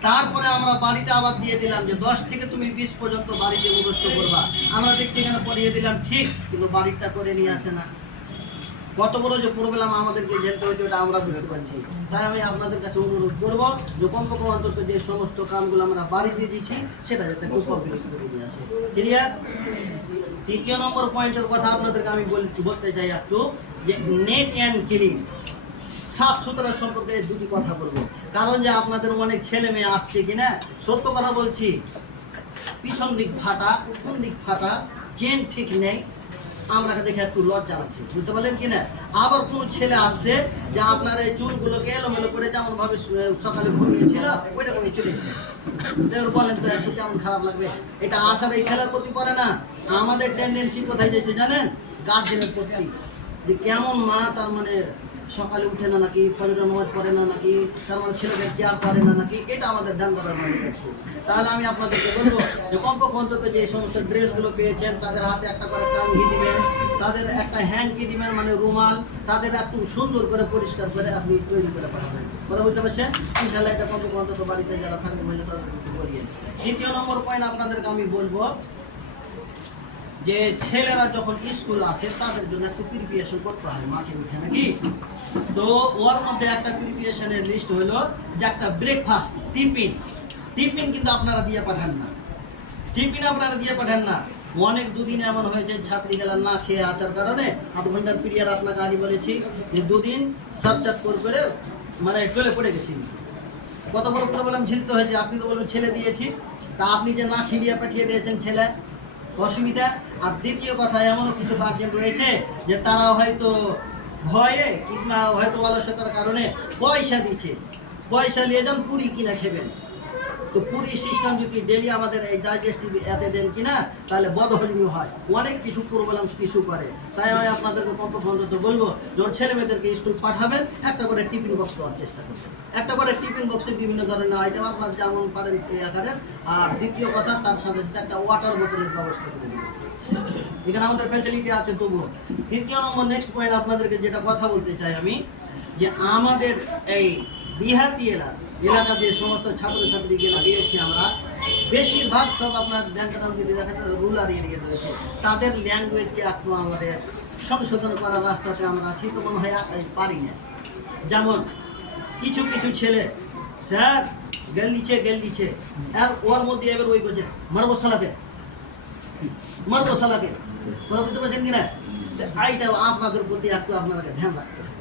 তারপরে আমরা বাড়িতে আবার দিয়ে দিলাম যে 10 থেকে তুমি 20 পর্যন্ত বাড়িতে মুখস্থ করবা। আমরা দেখছি এখানে পড়িয়ে দিলাম ঠিক, কিন্তু বাড়িটা করে নিয়ে আসে না। কত বড় যে প্রবলেম আমাদেরকে ঝেলতে হয়েছে ওটা আমরা বুঝতে পারছি। তাই আমি আপনাদের কাছে অনুরোধ করবো যে কমপক্ষে অন্তত যে সমস্ত কামগুলো আমরা বাড়িতে দিয়েছি সেটা যাতে খুব কমপ্লিট করে দিয়ে আসে। ক্লিয়ার? তৃতীয় নম্বর পয়েন্টের কথা আপনাদেরকে আমি বলতে চাই একটু যে নেট অ্যান্ড ক্লিন, সাফ সুতরা সম্পর্কে দুটি কথা বলবো। কারণ যে আপনাদের অনেক ছেলে মেয়ে আসছে কিনা, সত্য কথা বলছি, পিছন দিক ফাটা, কোন দিক ফাটা, চেন ঠিক নেই, আপনাকে দেখে একটু লজ্জা লাগছে, বুঝতে পারলেন কিনা? আবার কোনো ছেলে আসছে যে আপনার এই চুলগুলোকে এলোমেলো করে যেমন ভাবে সকালে ঘুমিয়েছিল ওইটা করে চলে এসেছে, এবার বলেন তো একটু কেমন খারাপ লাগবে? এটা আসার এই ছেলের প্রতি পড়ে না, আমাদের টেন্ডেন্সি কোথায় যাচ্ছে জানেন? গার্জেনের প্রতি, যে কেমন মা তার মানে সকালে উঠে না নাকি, ফজরের নামাজ পড়ে না নাকি, তার মানে ছেলেদের কেয়ার করে না নাকি, এটা আমাদের ধ্যান ধারণা হয়ে যাচ্ছে। তাহলে আমি আপনাদেরকে বলবো যে কমপক্ষে অন্তত যে সমস্ত ড্রেসগুলো পেয়েছেন তাদের হাতে একটা করে কাঙ্ঘি দিবেন, তাদের একটা হ্যান্ডকি দিবেন মানে রুমাল, তাদের একটু সুন্দর করে পরিষ্কার করে আপনি তৈরি করে পাঠাবেন, কথা বুঝতে পারছেন? ইনশাআল্লাহ এটা কমপক্ষে অন্তত বাড়িতে যারা থাকবে মহিলা তাদের করিয়ে। তৃতীয় নম্বর পয়েন্ট আপনাদেরকে আমি বলবো যে ছেলেরা যখন স্কুল আসে তাদের জন্য একটু প্রিপারেশন করতে হয় মাঠে উঠে নাকি। তো ওর মধ্যে একটা প্রিপারেশনের লিস্ট হলো যে একটা ব্রেকফাস্ট, টিফিন কিন্তু আপনারা দিয়ে পাঠান না, অনেক দুদিন এমন হয়েছে ছাত্রী গেলা না খেয়ে আসার কারণে আধ ঘন্টার পিরিয়ড আপনাকে আগে বলেছি যে দুদিন সাবচাট করে মানে চলে পড়ে গেছি। কত বড় প্রবলেম ঝিলতে হয়েছে। আপনি তো বলুন ছেলে দিয়েছি, তা আপনি যে না খিলিয়ে পাঠিয়ে দিয়েছেন ছেলে, অসুবিধা। আর দ্বিতীয় কথা, এমনও কিছু গার্জেন রয়েছে যে তারা হয়তো ভয়ে কিংবা হয়তো অলসতার কারণে পয়সা দিচ্ছে, পয়সা নিয়ে যান পুরি কিনা খেবেন। তো পুরি সিস্টেম যদি ডেলি আমাদের এই ডাইজেস্টিভ এতে দেন কিনা তাহলে বদহজমি হয়, অনেক কিছু প্রবলেম কিছু করে। তাই আমি আপনাদেরকে কমপক্ষে অন্তত বলবো যখন ছেলে মেয়েদেরকে স্কুল পাঠাবেন একটা করে টিফিন বক্স দেওয়ার চেষ্টা করবেন, একটা করে টিফিন বক্সে বিভিন্ন ধরনের আইটেম আপনার যেমন পারেন এই আকারের। আর দ্বিতীয় কথা, তার সাথে সাথে একটা ওয়াটার বোতলের ব্যবস্থা করে দেবেন, এখানে আমাদের ফ্যাসিলিটি আছে তবুও। তৃতীয় নম্বর নেক্সট পয়েন্ট আপনাদেরকে যেটা কথা বলতে চাই আমি, যে আমাদের এই দিহাতি এলাকা যে সমস্ত ছাত্রছাত্রীগুলো দিয়েছি আমরা, বেশিরভাগ সব আপনার ব্যাংকাটার যদি দেখেন রুরাল এরিয়া রয়েছে, তাদের ল্যাঙ্গুয়েজকে একটু আমাদের সংশোধন করার রাস্তাতে আমরা আছি, তো মনে হয় পারি না। যেমন কিছু কিছু ছেলে স্যার গেল নিচে আর ওর মধ্যে এবার ওই করছে মারবো সালাকে, কথা বুঝতে পারছেন কিনা? এইটা আপনাদের প্রতি একটু আপনাদেরকে ধ্যান রাখতে হবে।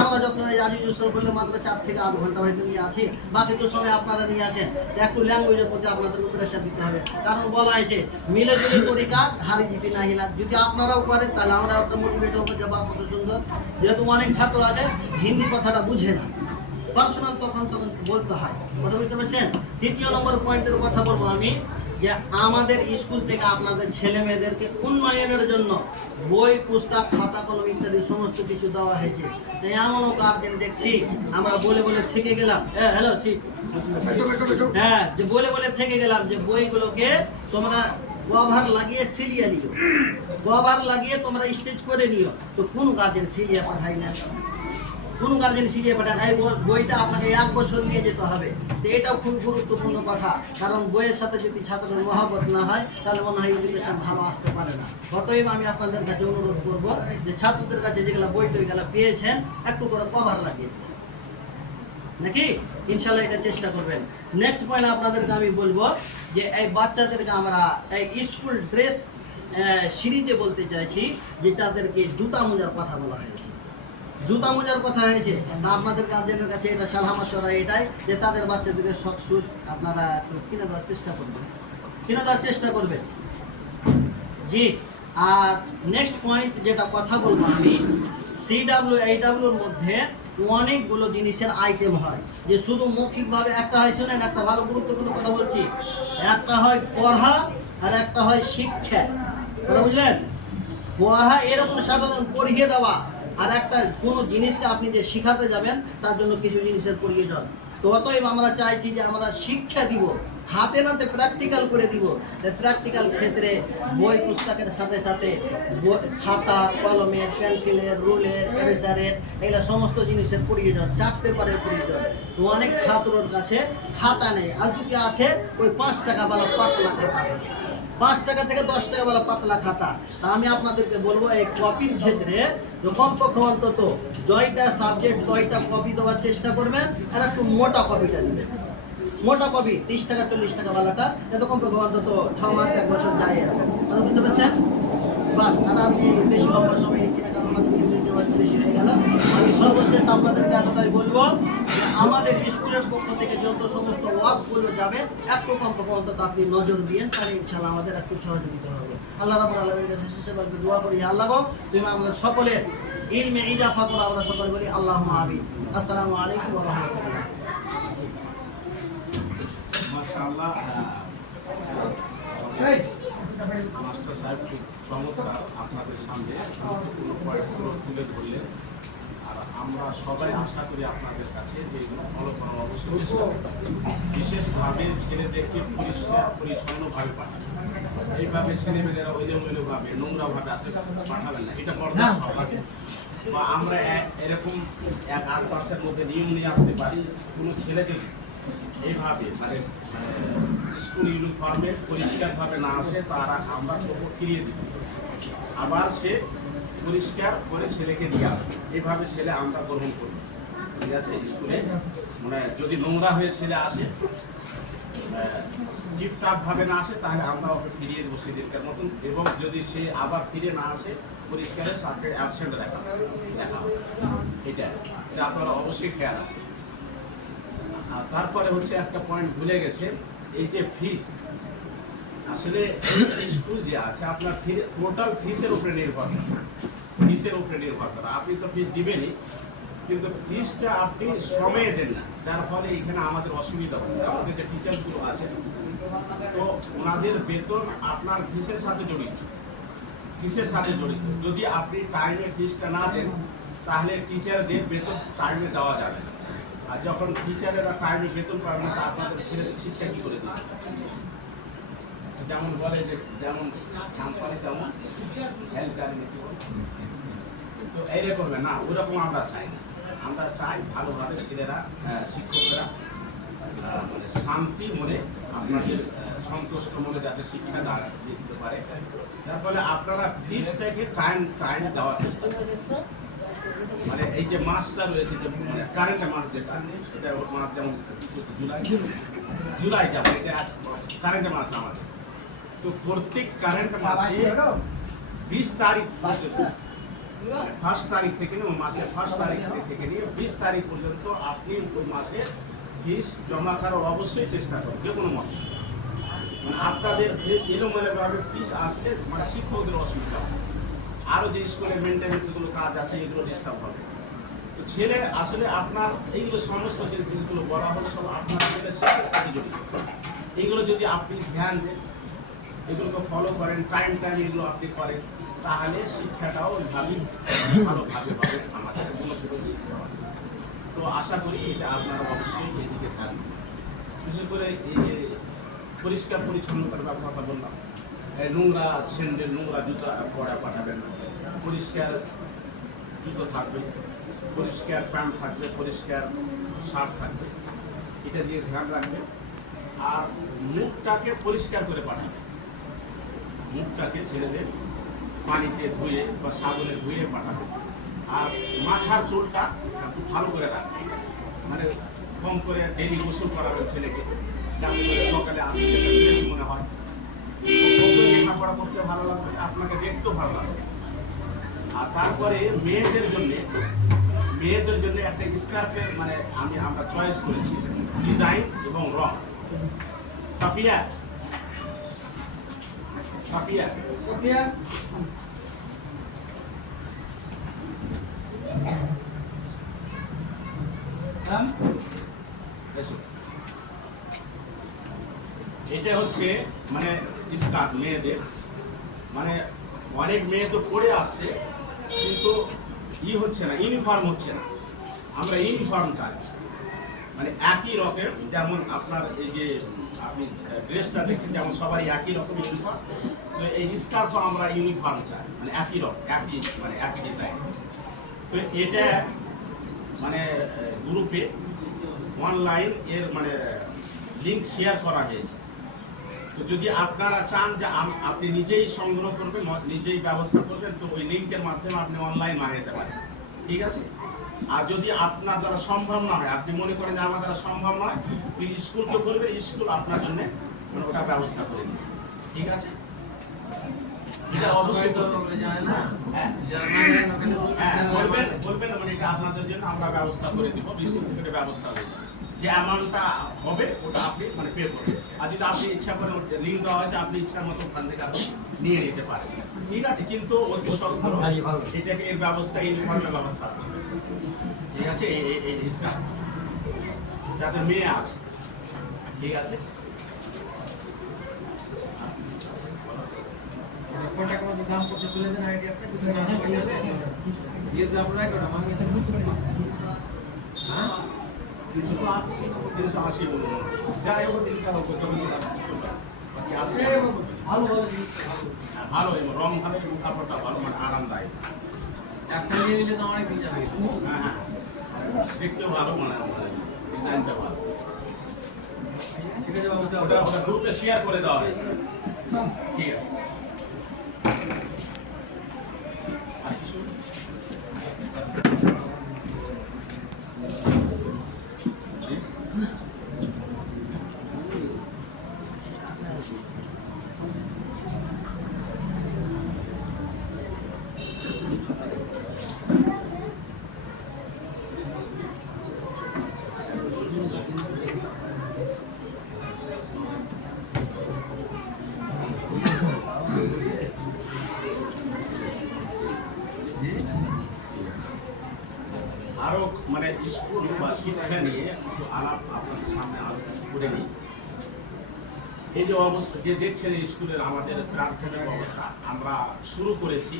আমরা যখন আজিজুসল করলে মাত্র 4 থেকে 8 ঘন্টা হয়তো নিয়ে আছি, বাকি তো সময় আপনারা নিয়ে আছেন, একটু ল্যাঙ্গুয়েজের প্রতি আপনাদেরকে প্রেশার দিতে হবে। কারণ বলা হয়েছে মিলে যদি করি কাজ হারি জিতি না হিলা, যদি আপনারাও করেন তাহলে আমরা একটা মোটিভেট হবো যে বা কত সুন্দর। যেহেতু অনেক ছাত্র আছে হিন্দি কথাটা বুঝে না, পার্সোনাল তখন বলতে হয়, কথা বুঝতে পারছেন? তৃতীয় নম্বর পয়েন্টের কথা বলবো আমি, যে আমাদের স্কুল থেকে আপনাদের ছেলে মেয়েদেরকে উন্নয়নের জন্য বই পুস্তক খাতা কলম ইত্যাদি সমস্ত কিছু দেওয়া হয়েছে। তাই এমনও গার্জেন দেখছি আমরা বলে থেকে গেলাম, হ্যালো হ্যাঁ, যে বলে থেকে গেলাম যে বইগুলোকে তোমরা কভার লাগিয়ে সিলিয়ে নিও, কভার লাগিয়ে তোমরা স্টেজ করে নিও। তো কোন গার্জেন সিলিয়ে পাঠাই না, কোন গার্জেন সিরিয়ে পাঠান? এই বইটা আপনাকে 1 বছর নিয়ে যেতে হবে। তো এটাও খুব গুরুত্বপূর্ণ কথা, কারণ বইয়ের সাথে যদি ছাত্রের মহব্বত না হয় তাহলে মনে হয় এডুকেশন ভালো আসতে পারে না। অতএব আমি আপনাদের কাছে অনুরোধ করব যে ছাত্রদের কাছে যেগুলো বই টইগুলো পেয়েছেন একটু করে কভার লাগিয়ে নাকি, ইনশাল্লাহ এটা চেষ্টা করবেন। নেক্সট পয়েন্ট আপনাদেরকে আমি বলবো যে এই বাচ্চাদেরকে আমরা এই স্কুল ড্রেস সিরিজে বলতে চাইছি যে তাদেরকে জুতা মোজার কথা বলা হয়েছে, জুতা মোজার কথা হয়েছে। তা আপনাদের গার্জেনের কাছে এটা সালাহ মাশওয়ারা এটাই যে তাদের বাচ্চাদেরকে সব সুট আপনারা কিনে দেওয়ার চেষ্টা করবেন, জি। আর নেক্সট পয়েন্ট যেটা কথা বলবো আমি, CWAWর মধ্যে অনেকগুলো জিনিসের আইটেম হয়, যে শুধু মৌখিকভাবে একটা হয়, শোনেন একটা ভালো গুরুত্বপূর্ণ কথা বলছি, একটা হয় পড়া আর একটা হয় শিক্ষা, কথা বুঝলেন? পড়া এরকম সাধারণ পড়িয়ে দেওয়া, আর একটা কোনো জিনিসকে আপনি যে শিখাতে যাবেন তার জন্য কিছু জিনিসের প্রয়োজন। তো অতএব আমরা চাইছি যে আমরা শিক্ষা দিব, হাতে নাতে প্র্যাকটিক্যাল করে দিব। প্র্যাকটিক্যাল ক্ষেত্রে বই পুস্তকের সাথে সাথে খাতা, কলমের, পেন্সিলের, রুলের, এরেজারের, এগুলো সমস্ত জিনিসের প্রয়োজন, চার্ট পেপারের প্রয়োজন। তো অনেক ছাত্রর কাছে খাতা নেই, আর যদি আছে ওই 5 টাকা বালা পাতলা খাতা, 5 টাকা থেকে 10 টাকা বালা পাতলা খাতা। তা আমি আপনাদেরকে বলবো এই কপির ক্ষেত্রে কমপক্ষে অন্তত জয়টা সাবজেক্ট 6টা কপি দেওয়ার চেষ্টা করবেন, আর একটু মোটা কপিটা দেবেন। মোটা কপি 30 টাকা 40 টাকা বালাটা, এত কমপক্ষে অন্তত 6 মাস 1 বছর যায় আছে। কথা বুঝতে পারছেন? বাস, আর আমি বেশি লম্বা সময় নিচ্ছি না, কারণ আমার দিতে হয়তো বেশি হয়ে গেল। আমি সর্বশেষ আপনাদেরকে এতটাই বলবো যে আমাদের স্কুলের পক্ষ থেকে যত সমস্ত ওয়ার্কগুলো যাবে একটু কমপক্ষে অন্তত আপনি নজর দিয়েন, তাহলে ইনশাআল্লাহ আমাদের একটু সহযোগিতা হবে। আল্লাহ রাব্বুল আলামিনের কাছে শেষে দোয়া করি, আল্লাহ গো তুমি আমাদের সকলের ইলমে ইজাফা করো, আমরা সকলে বলি আল্লাহুম্মা আমিন। আসসালামু আলাইকুম ওয়া রাহমাতুল্লাহ। মাশাআল্লাহ, Right. মাস্টার সাহেব খুব চমৎকার আপনাদের সামনে গুরুত্বপূর্ণ পয়েন্টসগুলো তুলে ধরলেন। আর আমরা সবাই আশা করি আপনাদের কাছে যে এগুলো ফলো করা অবশ্যই, বিশেষভাবে ছেলেদেরকে পরিষ্কার পরিচ্ছন্নভাবে পাঠাবেন। এইভাবে ছেলেমেয়েরা এলোমেলোভাবে নোংরাভাবে আসে পাঠাবেন না, এটা বরদাস্ত হবে না। বা আমরা এরকম 1-8 মাসের মধ্যে নিয়ম নিয়ে আসতে পারি, কোনো ছেলেকে এইভাবে মানে স্কুল ইউনিফর্মে পরিষ্কারভাবে না আসে, তারা আমরা তবু ফিরিয়ে দিই, আবার সে পরিষ্কার করে ছেলেকে দিয়ে আসবে। এইভাবে ছেলে আমরা গ্রহণ করি, ঠিক আছে? স্কুলে মানে যদি নোংরা হয়ে ছেলে আসে, টিপটাপভাবে না আসে, তাহলে আমরা ওকে ফিরিয়ে দেবো সেদিনকার মতন। এবং যদি সে আবার ফিরে না আসে, পরিষ্কারের সাথে অ্যাবসেন্ট দেখা হবে। এটা আপনারা অবশ্যই খেয়াল রাখবেন। আর তারপরে হচ্ছে একটা পয়েন্ট ভুলে গেছে, এই যে ফিস, আসলে স্কুল যে আছে আপনার টোটাল ফিসের উপরে নির্ভর করে। আপনি তো ফিস দিবেনই, কিন্তু ফিসটা আপনি সময়ে দেন না, যার ফলে এখানে আমাদের অসুবিধা হয়। আমাদের যে টিচারগুলো আছে, তো ওনাদের বেতন আপনার ফিসের সাথে জড়িত। যদি আপনি টাইমে ফিসটা না দেন, তাহলে টিচারদের বেতন টাইমে দেওয়া যাবে না। আর যখন টিচারেরা টাইমে বেতন পাবে না, তা আপনাদের ছেলেদের শিক্ষা কী করে দেবে? যেমন বলে যে যেমন কোম্পানি তেমন হেলথ, তো এইরকম না, ওরকম আমরা চাই না। আমরা চাই ভালোভাবে ছেলেরা, শিক্ষকেরা মানে শান্তি মনে, আপনাদের সন্তুষ্ট মনে যাতে শিক্ষা দিতে পারে। যার ফলে আপনারা ফিসটাকে টাইম দেওয়ার চেষ্টা করেন। মানে এই যে মাসটা রয়েছে, যে মানে কারেন্ট মাস, যেটা এটা মাস যেমন জুলাই যাবে, এটা কারেন্ট মাস আমাদের। তো প্রত্যেক কারেন্ট মাসে 20 তারিখ পর্যন্ত, 1 তারিখ থেকে নিয়ে মাসের 1 তারিখ থেকে নিয়ে 20 তারিখ পর্যন্ত আপনি ওই মাসে ফিস জমা করার অবশ্যই চেষ্টা করুন, যে কোনো মতে। মানে আপনাদের এলোমেলোভাবে ফিস আসলে মানে শিক্ষকদের অসুবিধা হবে, আরও যে স্কুলের মেনটেন্যান্সগুলো কাজ আছে এগুলো ডিস্টার্ব হবে। তো ছেলে আসলে আপনার এইগুলো সমস্ত যে জিনিসগুলো বলা হলো, সব আপনার ছেলে শিক্ষার সাথে জড়িত। এইগুলো যদি আপনি ধ্যান দেন, এগুলোকে ফলো করেন, টাইম এগুলো আপনি করেন, তাহলে শিক্ষাটাও ওইভাবেই ভালোভাবে পাবে আমাদের তো আশা করি এটা আপনারা অবশ্যই এদিকে থাকবেন। বিশেষ করে এই যে পরিষ্কার পরিচ্ছন্নতার কথা বললাম, নোংরা স্যান্ডেল, নোংরা জুতা পরে পাঠাবেন না, পরিষ্কার জুতো থাকবে, পরিষ্কার প্যান্ট থাকবে, পরিষ্কার শার্ট থাকবে, এটা দিয়ে ধ্যান রাখবেন। আর মুখটাকে পরিষ্কার করে পাঠাবেন, মুখটাকে ছেলেদের পানিতে ধুয়ে বা সাবনে ধুয়ে পাঠাবেন। আর মাথার চুলটা একটু ভালো করে রাখবেন, মানে কম করে ডেলি গোসল করাবেন ছেলেকে, যাতে করে সকালে আসলে ফ্রেশ মনে হয়। লেখাপড়া করতে ভালো লাগবে, আপনাকে দেখতেও ভালো লাগবে। আর তারপরে মেয়েদের জন্য একটা স্কার্ফের মানে আমরা চয়েস করেছি ডিজাইন এবং রং। সাফিয়া এটা হচ্ছে মানে স্কার্ট মেয়েদের, মানে অনেক মেয়ে তো পড়ে আসছে, কিন্তু হচ্ছে না, ইউনিফর্ম হচ্ছে না। আমরা ইউনিফর্ম চাই, মানে একই রকম, যেমন আপনার এই যে আপনি ড্রেসটা দেখছেন যেমন সবারই একই রকম ইউনিফর্ম, তো এই স্কার্ফও আমরা ইউনিফর্ম চাই, মানে একই রকম, একই ডিজাইন। তো এটা মানে গ্রুপে অনলাইন এর মানে লিঙ্ক শেয়ার করা হয়েছে। তো যদি আপনারা চান যে আপনি নিজেই সংগ্রহ করবেন, নিজেই ব্যবস্থা করবেন, তো ওই লিঙ্কের মাধ্যমে আপনি অনলাইন মাঙাতে পারেন, ঠিক আছে। আর যদি আপনার দ্বারা সম্ভব না হয়, আপনি মনে করেন যে আমার দ্বারা সম্ভব নয়, তুই স্কুল তো করবে, স্কুল আপনার জন্য মানে ওটা ব্যবস্থা করে দেবে, ঠিক আছে। এটা অবশ্যই তো জানে না। হ্যাঁ বলবেন মানে এটা আপনাদের জন্য আমরা ব্যবস্থা করে দিব, বিস্কুট প্যাকেটের ব্যবস্থা হয়ে যাবে। যে অ্যামাউন্টটা হবে ওটা আপনি মানে পে করবেন। আর যদি আপনি ইচ্ছা করেন, লিঙ্ক দেওয়া হয়েছে, আপনি ইচ্ছার মতো ওখান থেকে আপনি নিয়ে নিতে পারেন, ঠিক আছে। কিন্তু অতি সত্য এটাকে এর ব্যবস্থা, ইউনিফর্মের ব্যবস্থা করবে, ঠিক আছে। এই স্টাফ যাদের মেয়ে আছে, ঠিক আছে। কোন টাকা মতো দাম করতে তুলে দেন আইডিয়া আপনি দুটো দাম পাই যাবে দিয়ে দাম রাখো না মাঙ্গি তো হ্যাঁ 380 বলুন, যাই হোক 3 হোক, বাকি আসবে ভালো ভালো ভালো, এবং রং ভালো, এবং কাপড়টা ভালো, মানে আরামদায়ক। একটা নিয়ে গেলে তো অনেক দিন যাবে। হ্যাঁ হ্যাঁ, দেখতেও ভালো, মানে ডিজাইনটা ভালো। ঠিক আছে বাবু, ওটা গ্রুপে শেয়ার করে দেওয়া হয়েছে, ঠিক আছে। আর কিছু জি? আরো মানে স্কুল বা শিক্ষা নিয়ে কিছু আলাপ আপনাদের সামনে আলোচনা করে নিই। এই যে অবস্থা যে দেখছেন স্কুলের আমাদের প্রাথমিক অবস্থা আমরা শুরু করেছি,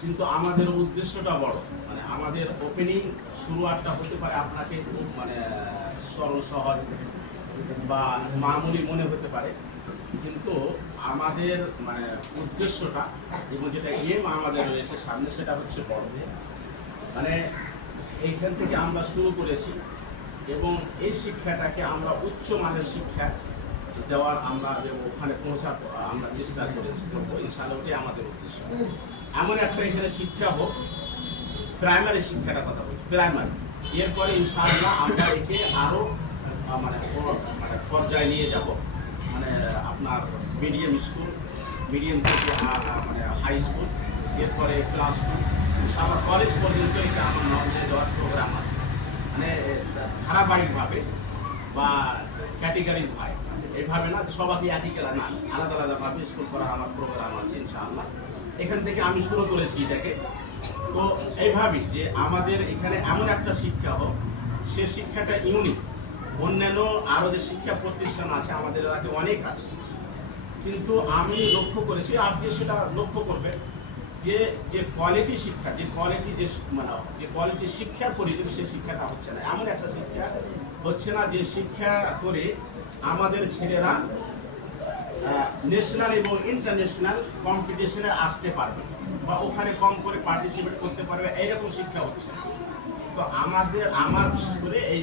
কিন্তু আমাদের উদ্দেশ্যটা বড়, মানে আমাদের ওপেনিং শুরুয়াতটা হতে পারে আপনাকে খুব মানে সরল সহজ বা মামুলি মনে হতে পারে, কিন্তু আমাদের মানে উদ্দেশ্যটা এবং যেটা আমাদের রয়েছে সামনে, সেটা হচ্ছে বড়। মানে এইখান থেকে আমরা শুরু করেছি এবং এই শিক্ষাটাকে আমরা উচ্চ মানের শিক্ষা দেওয়ার আমরা ওখানে পৌঁছাতে আমরা চেষ্টা করেছি, ইনশাআল্লাহ ওটাই আমাদের উদ্দেশ্য। এমন একটা এখানে শিক্ষা হোক, প্রাইমারি শিক্ষাটা কথা বলছি, প্রাইমারি, এরপরে ইনশাআল্লাহ আমরা একে আরও মানে পর্যায়ে নিয়ে যাব, মানে আপনার মিডিয়াম স্কুল, মিডিয়াম থেকে মানে হাই স্কুল, এরপরে ক্লাস 2, ইনশাআল্লাহ কলেজ পর্যন্ত এটা আমার নলেজে দেওয়ার প্রোগ্রাম আছে, মানে ধারাবাহিকভাবে বা ক্যাটেগরিজ ভাই, এইভাবে না সবাইকে একই খেলা না, আলাদা আলাদাভাবে স্কুল করার আমার প্রোগ্রাম আছে ইনশাআল্লাহ। এখান থেকে আমি শুরু করেছি এটাকে। তো এইভাবেই যে আমাদের এখানে এমন একটা শিক্ষা হোক, সে শিক্ষাটা ইউনিক। অন্যান্য আরও যে শিক্ষা প্রতিষ্ঠান আছে আমাদের এলাকায় অনেক আছে, কিন্তু আমি লক্ষ্য করেছি, আপনি সেটা লক্ষ্য করবেন যে যে কোয়ালিটি শিক্ষা, যে কোয়ালিটি মানে যে কোয়ালিটি শিক্ষার পরিবেশ, সে শিক্ষাটা হচ্ছে না। এমন একটা শিক্ষা হচ্ছে না যে শিক্ষা করে আমাদের ছেলেরা ন্যাশনাল এবং ইন্টারন্যাশনাল কম্পিটিশনে আসতে পারবে বা ওখানে কম করে পার্টিসিপেট করতে পারবে, এইরকম শিক্ষা হচ্ছে না। তো আমার বিশেষ করে এই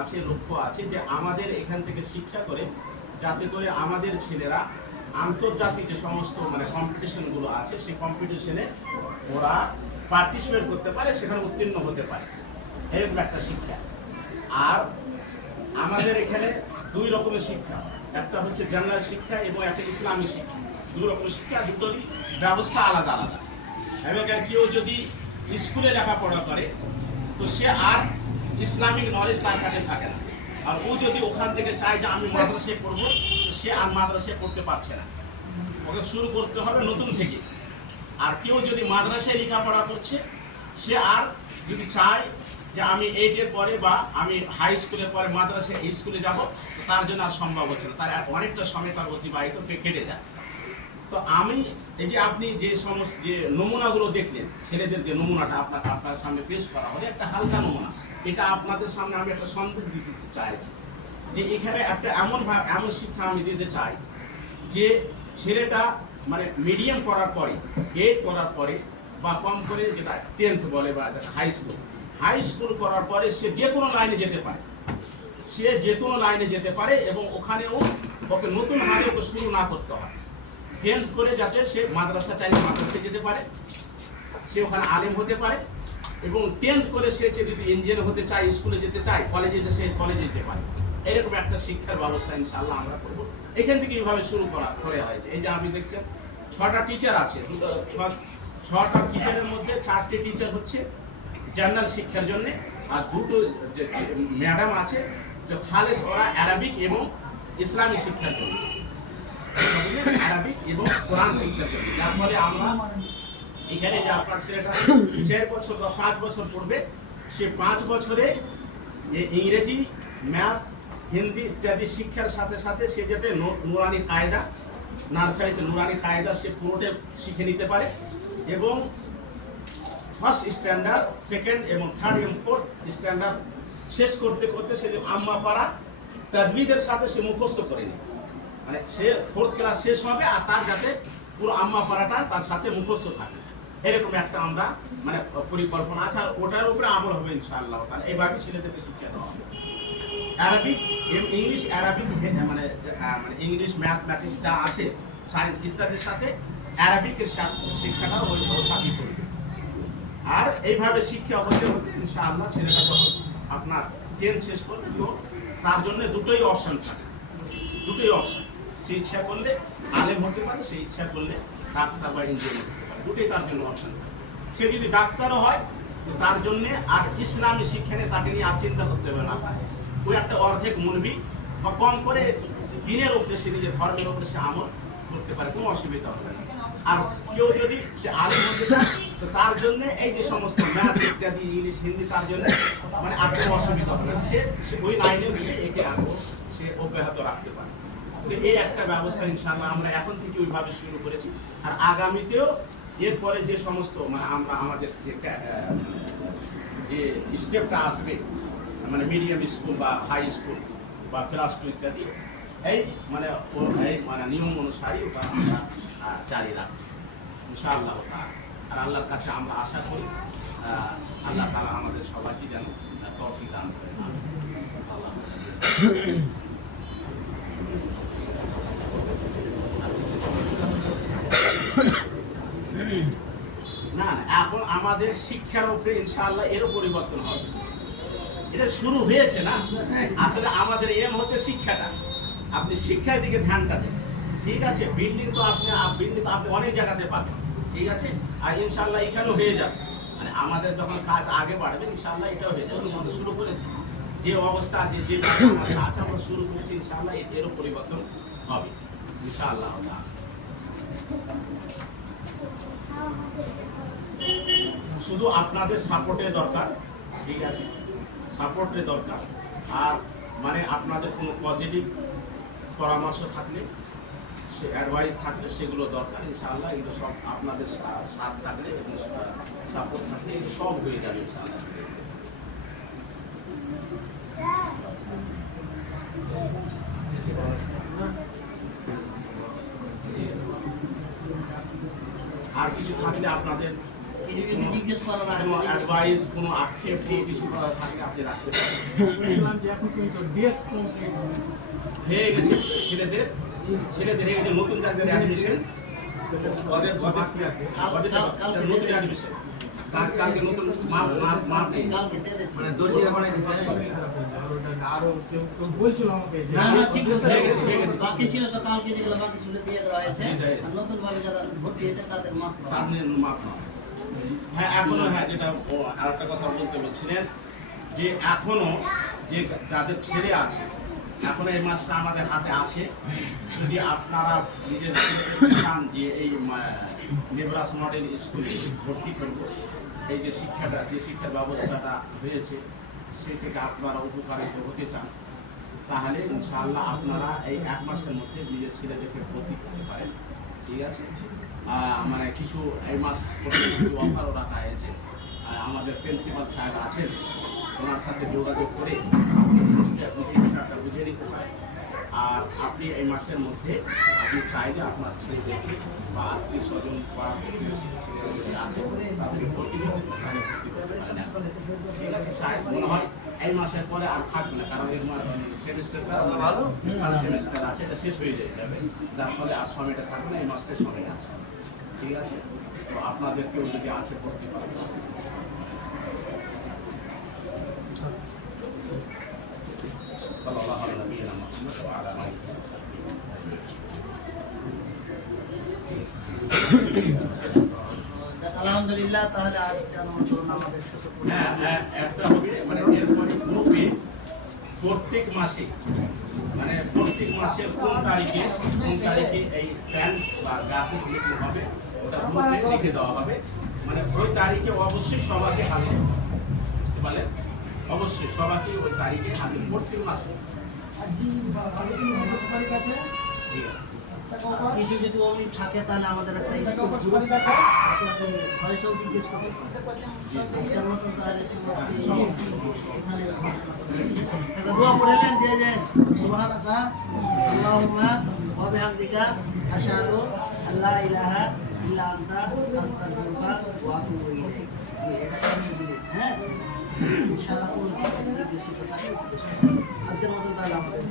আছে, লক্ষ্য আছে যে আমাদের এখান থেকে শিক্ষা করে যাতে করে আমাদের ছেলেরা আন্তর্জাতিক যে সমস্ত মানে কম্পিটিশনগুলো আছে, সেই কম্পিটিশনে ওরা পার্টিসিপেট করতে পারে, সেখানে উত্তীর্ণ হতে পারে, এরকম একটা শিক্ষা। আর আমাদের এখানে 2 রকমের শিক্ষা, একটা হচ্ছে জেনারেল শিক্ষা এবং একটা ইসলামী শিক্ষা। 2 রকমের শিক্ষা, দুটোরই ব্যবস্থা আলাদা আলাদা। এবং কেউ যদি স্কুলে লেখাপড়া করে তো সে আর ইসলামিক নলেজ তার কাছে থাকে না, আর ও যদি ওখান থেকে চায় যে আমি মাদ্রাসায় পড়বো, সে আর মাদ্রাসায় পড়তে পারছে না, ওকে শুরু করতে হবে নতুন থেকে। আর কেউ যদি মাদ্রাসায় লেখাপড়া করছে, সে আর যদি চায় যে আমি 8 পরে বা আমি হাই স্কুলের পরে মাদ্রাসায় এই স্কুলে যাব, তার জন্য আর সম্ভব হচ্ছে না, তার অনেকটা সময় তার অতিবাহিত কেটে যায়। তো আমি এই যে আপনি যে সমস্ত যে নমুনাগুলো দেখলেন, ছেলেদের যে নমুনাটা আপনার সামনে পেশ করা হলো, একটা হালকা নমুনা, এটা আপনাদের সামনে আমি একটা সন্দেশ দিতে চাইছি যে এখানে একটা এমন শিক্ষা আমি দিতে চাই যে ছেলেটা মানে মিডিয়াম করার পরে 8 করার পরে বা কম করে যেটা 10th বলে বা হাই স্কুল করার পরে সে যে কোনো লাইনে যেতে পারে এবং ওখানেও ওকে নতুন হারে ওকে শুরু না করতে হয়। 10th করে যাতে সে মাদ্রাসা চাইলে মাদ্রাসায় যেতে পারে, সে ওখানে আলেম হতে পারে এবং 10th করে সে যদি ইঞ্জিনিয়ার হতে চায়, স্কুলে যেতে চায়, কলেজে যেতে পারে। এরকম একটা শিক্ষার ব্যবস্থা ইনশাআল্লাহ আমরা করব। এখান থেকে এইভাবে শুরু করা হয়েছে। এই যে আপনি দেখছেন 6টা টিচার আছে, 6টা টিচারের মধ্যে 4টে টিচার হচ্ছে জেনারেল শিক্ষার জন্য, আর 2টো যে ম্যাডাম আছে যে খালেস ওরা অ্যারাবিক এবং ইসলামী শিক্ষার জন্য, আরবিক এবং কোরআন শিক্ষার জন্য। যার ফলে আমরা এখানে যে আপনার ছেলেটা 4 বছর বা 5 বছর পড়বে, সে 5 বছরে ইংরেজি, ম্যাথ, হিন্দি ইত্যাদি শিক্ষার সাথে সাথে সে যাতে নুরানি কায়দা, নার্সারিতে নুরানি কায়দা সে পুরোটা শিখে নিতে পারে এবং ফার্স্ট স্ট্যান্ডার্ড, সেকেন্ড এবং থার্ড এবং ফোর্থ স্ট্যান্ডার্ড শেষ করতে করতে সে আম্মা পাড়া তাজবিদের সাথে সে মুখস্থ করে নেয়। মানে সে 4th ক্লাস শেষ হবে আর তার যাতে পুরো আম্মা পাড়াটা তার সাথে মুখস্থ থাকে, এরকম একটা আমরা মানে পরিকল্পনা আছে। আর ওটার উপরে আমল হবে ইনশাআল্লাহ। তাহলে এইভাবে ছেলেদেরকে শিক্ষা দেওয়া হবে। অ্যারাবিক, ইংলিশ, অ্যারাবিক মানে ইংলিশ, ম্যাথমেটিক্স যা আছে, সায়েন্স ইত্যাদির সাথে অ্যারাবিকের শিক্ষাটাও ওইভাবে সাথে করবে। আর এইভাবে শিক্ষা হতে হতে ইনশাআল্লাহ ছেলেটা যখন আপনার 10th শেষ করবে তো তার জন্য দুটোই অপশন থাকে, সে ইচ্ছা করলে আলেম হতে পারে, সে ইচ্ছা করলে ডাক্তার বা ইঞ্জিনিয়ার হতে পারে, দুটোই তার জন্য অপশন থাকে। সে যদি ডাক্তারও হয় তো তার জন্য আর ইসলামী শিক্ষা নিয়ে তাকে নিয়ে আর চিন্তা করতে হবে না। ওই একটা অর্ধেক মুলবি বা কম করে দিনের উপরে সে নিজের ধর্মের উপরে সে আমল করতে পারে, কোনো অসুবিধা হবে না। আর কেউ যদি সে আলেম হতে চায় তো তার জন্য এই যে সমস্ত ম্যাথ ইত্যাদি, ইংলিশ, হিন্দি তার জন্য মানে আর কোনো অসুবিধা হবে না। সে ওই লাইনে গিয়ে একে আরো সে অব্যাহত রাখতে পারে। তো এই একটা ব্যবস্থা ইনশাআল্লাহ আমরা এখন থেকে ওইভাবে শুরু করেছি। আর আগামীতেও এরপরে যে সমস্ত মানে আমরা আমাদের যে স্টেপটা আসবে মানে মিডিয়াম স্কুল বা হাই স্কুল বা ক্লাস 2 ইত্যাদি, এই মানে নিয়ম অনুসারী ওটা আমরা জারি রাখছি ইনশাআল্লাহ। আর আল্লাহর কাছে আমরা আশা করি আল্লাহ তাআলা আমাদের সবাইকে যেন তৌফিক দান করেন। আল্লাহ না, এখন আমাদের শিক্ষার উপরে ইনশাআল্লাহ এরও পরিবর্তন হবে। এটা শুরু হয়েছে না, আসলে আমাদের এম হচ্ছে শিক্ষাটা। আপনি শিক্ষার দিকে ধ্যানটা দেন, ঠিক আছে? বিল্ডিং তো আপনি অনেক জায়গাতে পাবেন, ঠিক আছে? আর ইনশাআল্লাহ এখানেও হয়ে যাবে। মানে আমাদের যখন কাজ আগে বাড়বে ইনশাআল্লাহ এটাও হয়ে যাবে। আমরা শুরু করেছি যে অবস্থা যে আমাদের আছে, আমরা শুরু করেছি ইনশাআল্লাহ এরও পরিবর্তন হবে ইনশাআল্লাহ। শুধু আপনাদের সাপোর্টের দরকার, ঠিক আছে? সাপোর্টের দরকার। আর মানে আপনাদের কোনো পজিটিভ পরামর্শ থাকলে, সে অ্যাডভাইস থাকলে সেগুলো দরকার ইনশাআল্লাহ। এগুলো সব আপনাদের সাথ থাকলে এবং সাপোর্ট থাকলে এগুলো সব হয়ে যাবে ইনশাআল্লাহ। আর কিছু থাকলে আপনাদের জিজ্ঞেস করার আগে কোনো অ্যাডভাইস, কোনো আক্ষেপ, কোনো কিছু করার থাকলে আপনি রাখতে পারেন। বলছিলাম যে এখন কিন্তু ড্রেস কমপ্লিট হয়ে গেছে ছেলেদের হয়ে গেছে নতুন যাদের অ্যাডমিশন, ওদের নতুন অ্যাডমিশন কালকে নতুন কালকে দিয়ে দিচ্ছি। মানে দর্জিরা বানাই দিছে। আরো কেউ বলছিল আমাকে যে হ্যাঁ, ঠিক আছে। হয়ে গেছে। বাকি ছিল তো কালকে যেগুলো বাকি ছিল দিয়ে দেওয়া হয়েছে। আর নতুন ভাবে যারা ভর্তি হয়েছে তাদের মাপ পাওয়া। তাদের মাপ না। হ্যাঁ, এখনো যেটা আরেকটা কথা বলতে বলছিলেন যে এখনো যে যাদের ছেলে আছে, এখনো এই মাসটা আমাদের হাতে আছে। যদি আপনারা নিজের চান যে এই নেবরাস মডেল স্কুলে ভর্তি করব, এই যে শিক্ষার ব্যবস্থাটা হয়েছে সেই থেকে আপনারা উপকারিত হতে চান, তাহলে ইনশাআল্লাহ আপনারা এই 1 মাসের মধ্যে নিজের ছেলেদেরকে ভর্তি করতে পারেন, ঠিক আছে? মানে কিছু এই মাস অফারও রাখা হয়েছে। আমাদের প্রিন্সিপাল সাহেব আছেন, ওনার সাথে যোগাযোগ করে এই জিনিসটা বুঝে হিসাবটা বুঝে নিতে হয়। আর আপনি এই মাসের মধ্যে আপনি চাইলে আপনার ছেলেদেরকে বা আত্মীয় স্বজন বা ছেলে আছে তাদেরকে প্রতিনিয়ত ওখানে ভর্তি করতে পারেন। ঠিক আছে, শায়দ মনে হয় এই মাসের পরে আর থাকবে না, কারণ এর সেমিস্টারটা ভালো সেমিস্টার আছে, এটা শেষ হয়ে যাবে, যার ফলে আর সময়টা থাকবে না, এই মাসটার সময় আছে। ঠিক আছে, তো আপনাদের কেউ যদি আছে ভর্তি করেন। সাল্লাল্লাহু আলা নবিয়িনা মুহাম্মদ ওয়া আলা আলিহি ওয়া সাহবিহি। আলহামদুলিল্লাহ, তাহলে আজকে আমাদের একটা হবে মানে এরপরে গ্রুপে প্রত্যেক মাসে মানে প্রত্যেক মাসের কোন তারিখে এই প্যান্টস বা গ্রাফিক্স লিখতে হবে ওটা গ্রুপে লিখে দেওয়া হবে। মানে ওই তারিখে অবশ্যই সবাইকে হাজির হতে হবে, বুঝতে পারলেন? অবশ্যই সবাইকে ওই তারিখে হাজির প্রত্যেক মাসে। আজি বা কালকে কি নোটিশ তারিখ আছে? ঠিক আছে, কিছু যদি অমনি থাকে তাহলে আমাদের একটা স্কুল নোটিশ গ্রুপ তারিখ আছে? আপনাদের ভয়েসও জিজ্ঞেস করতে আজকের মতন তাহলে এখানে একটা দোয়া পড়লেন দিয়ে যান। সুবহানাকা আল্লাহুম্মা ওয়া বিহামদিকা আশহাদু আল্লা ইলাহা ইল্লা আনতা আস্তাগফিরুকা ওয়া আতুবু ইলাইক। এটা একটা জিনিস, হ্যাঁ, ইনশাআল্লাহ কোন কিছু থাকে আজকের মতন তাহলে আমাদের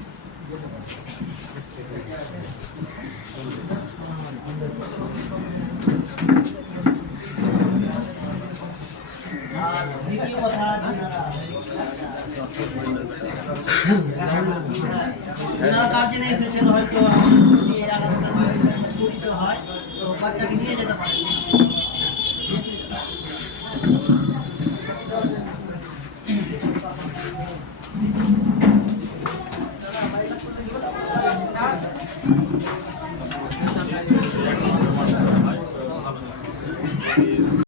আর দ্বিতীয় কথা যারা গার্জেন এসেছেন হয়তো ছুটি 11টা ছুটিতে হয়, তো বাচ্চাকে নিয়ে যেতে পারেন।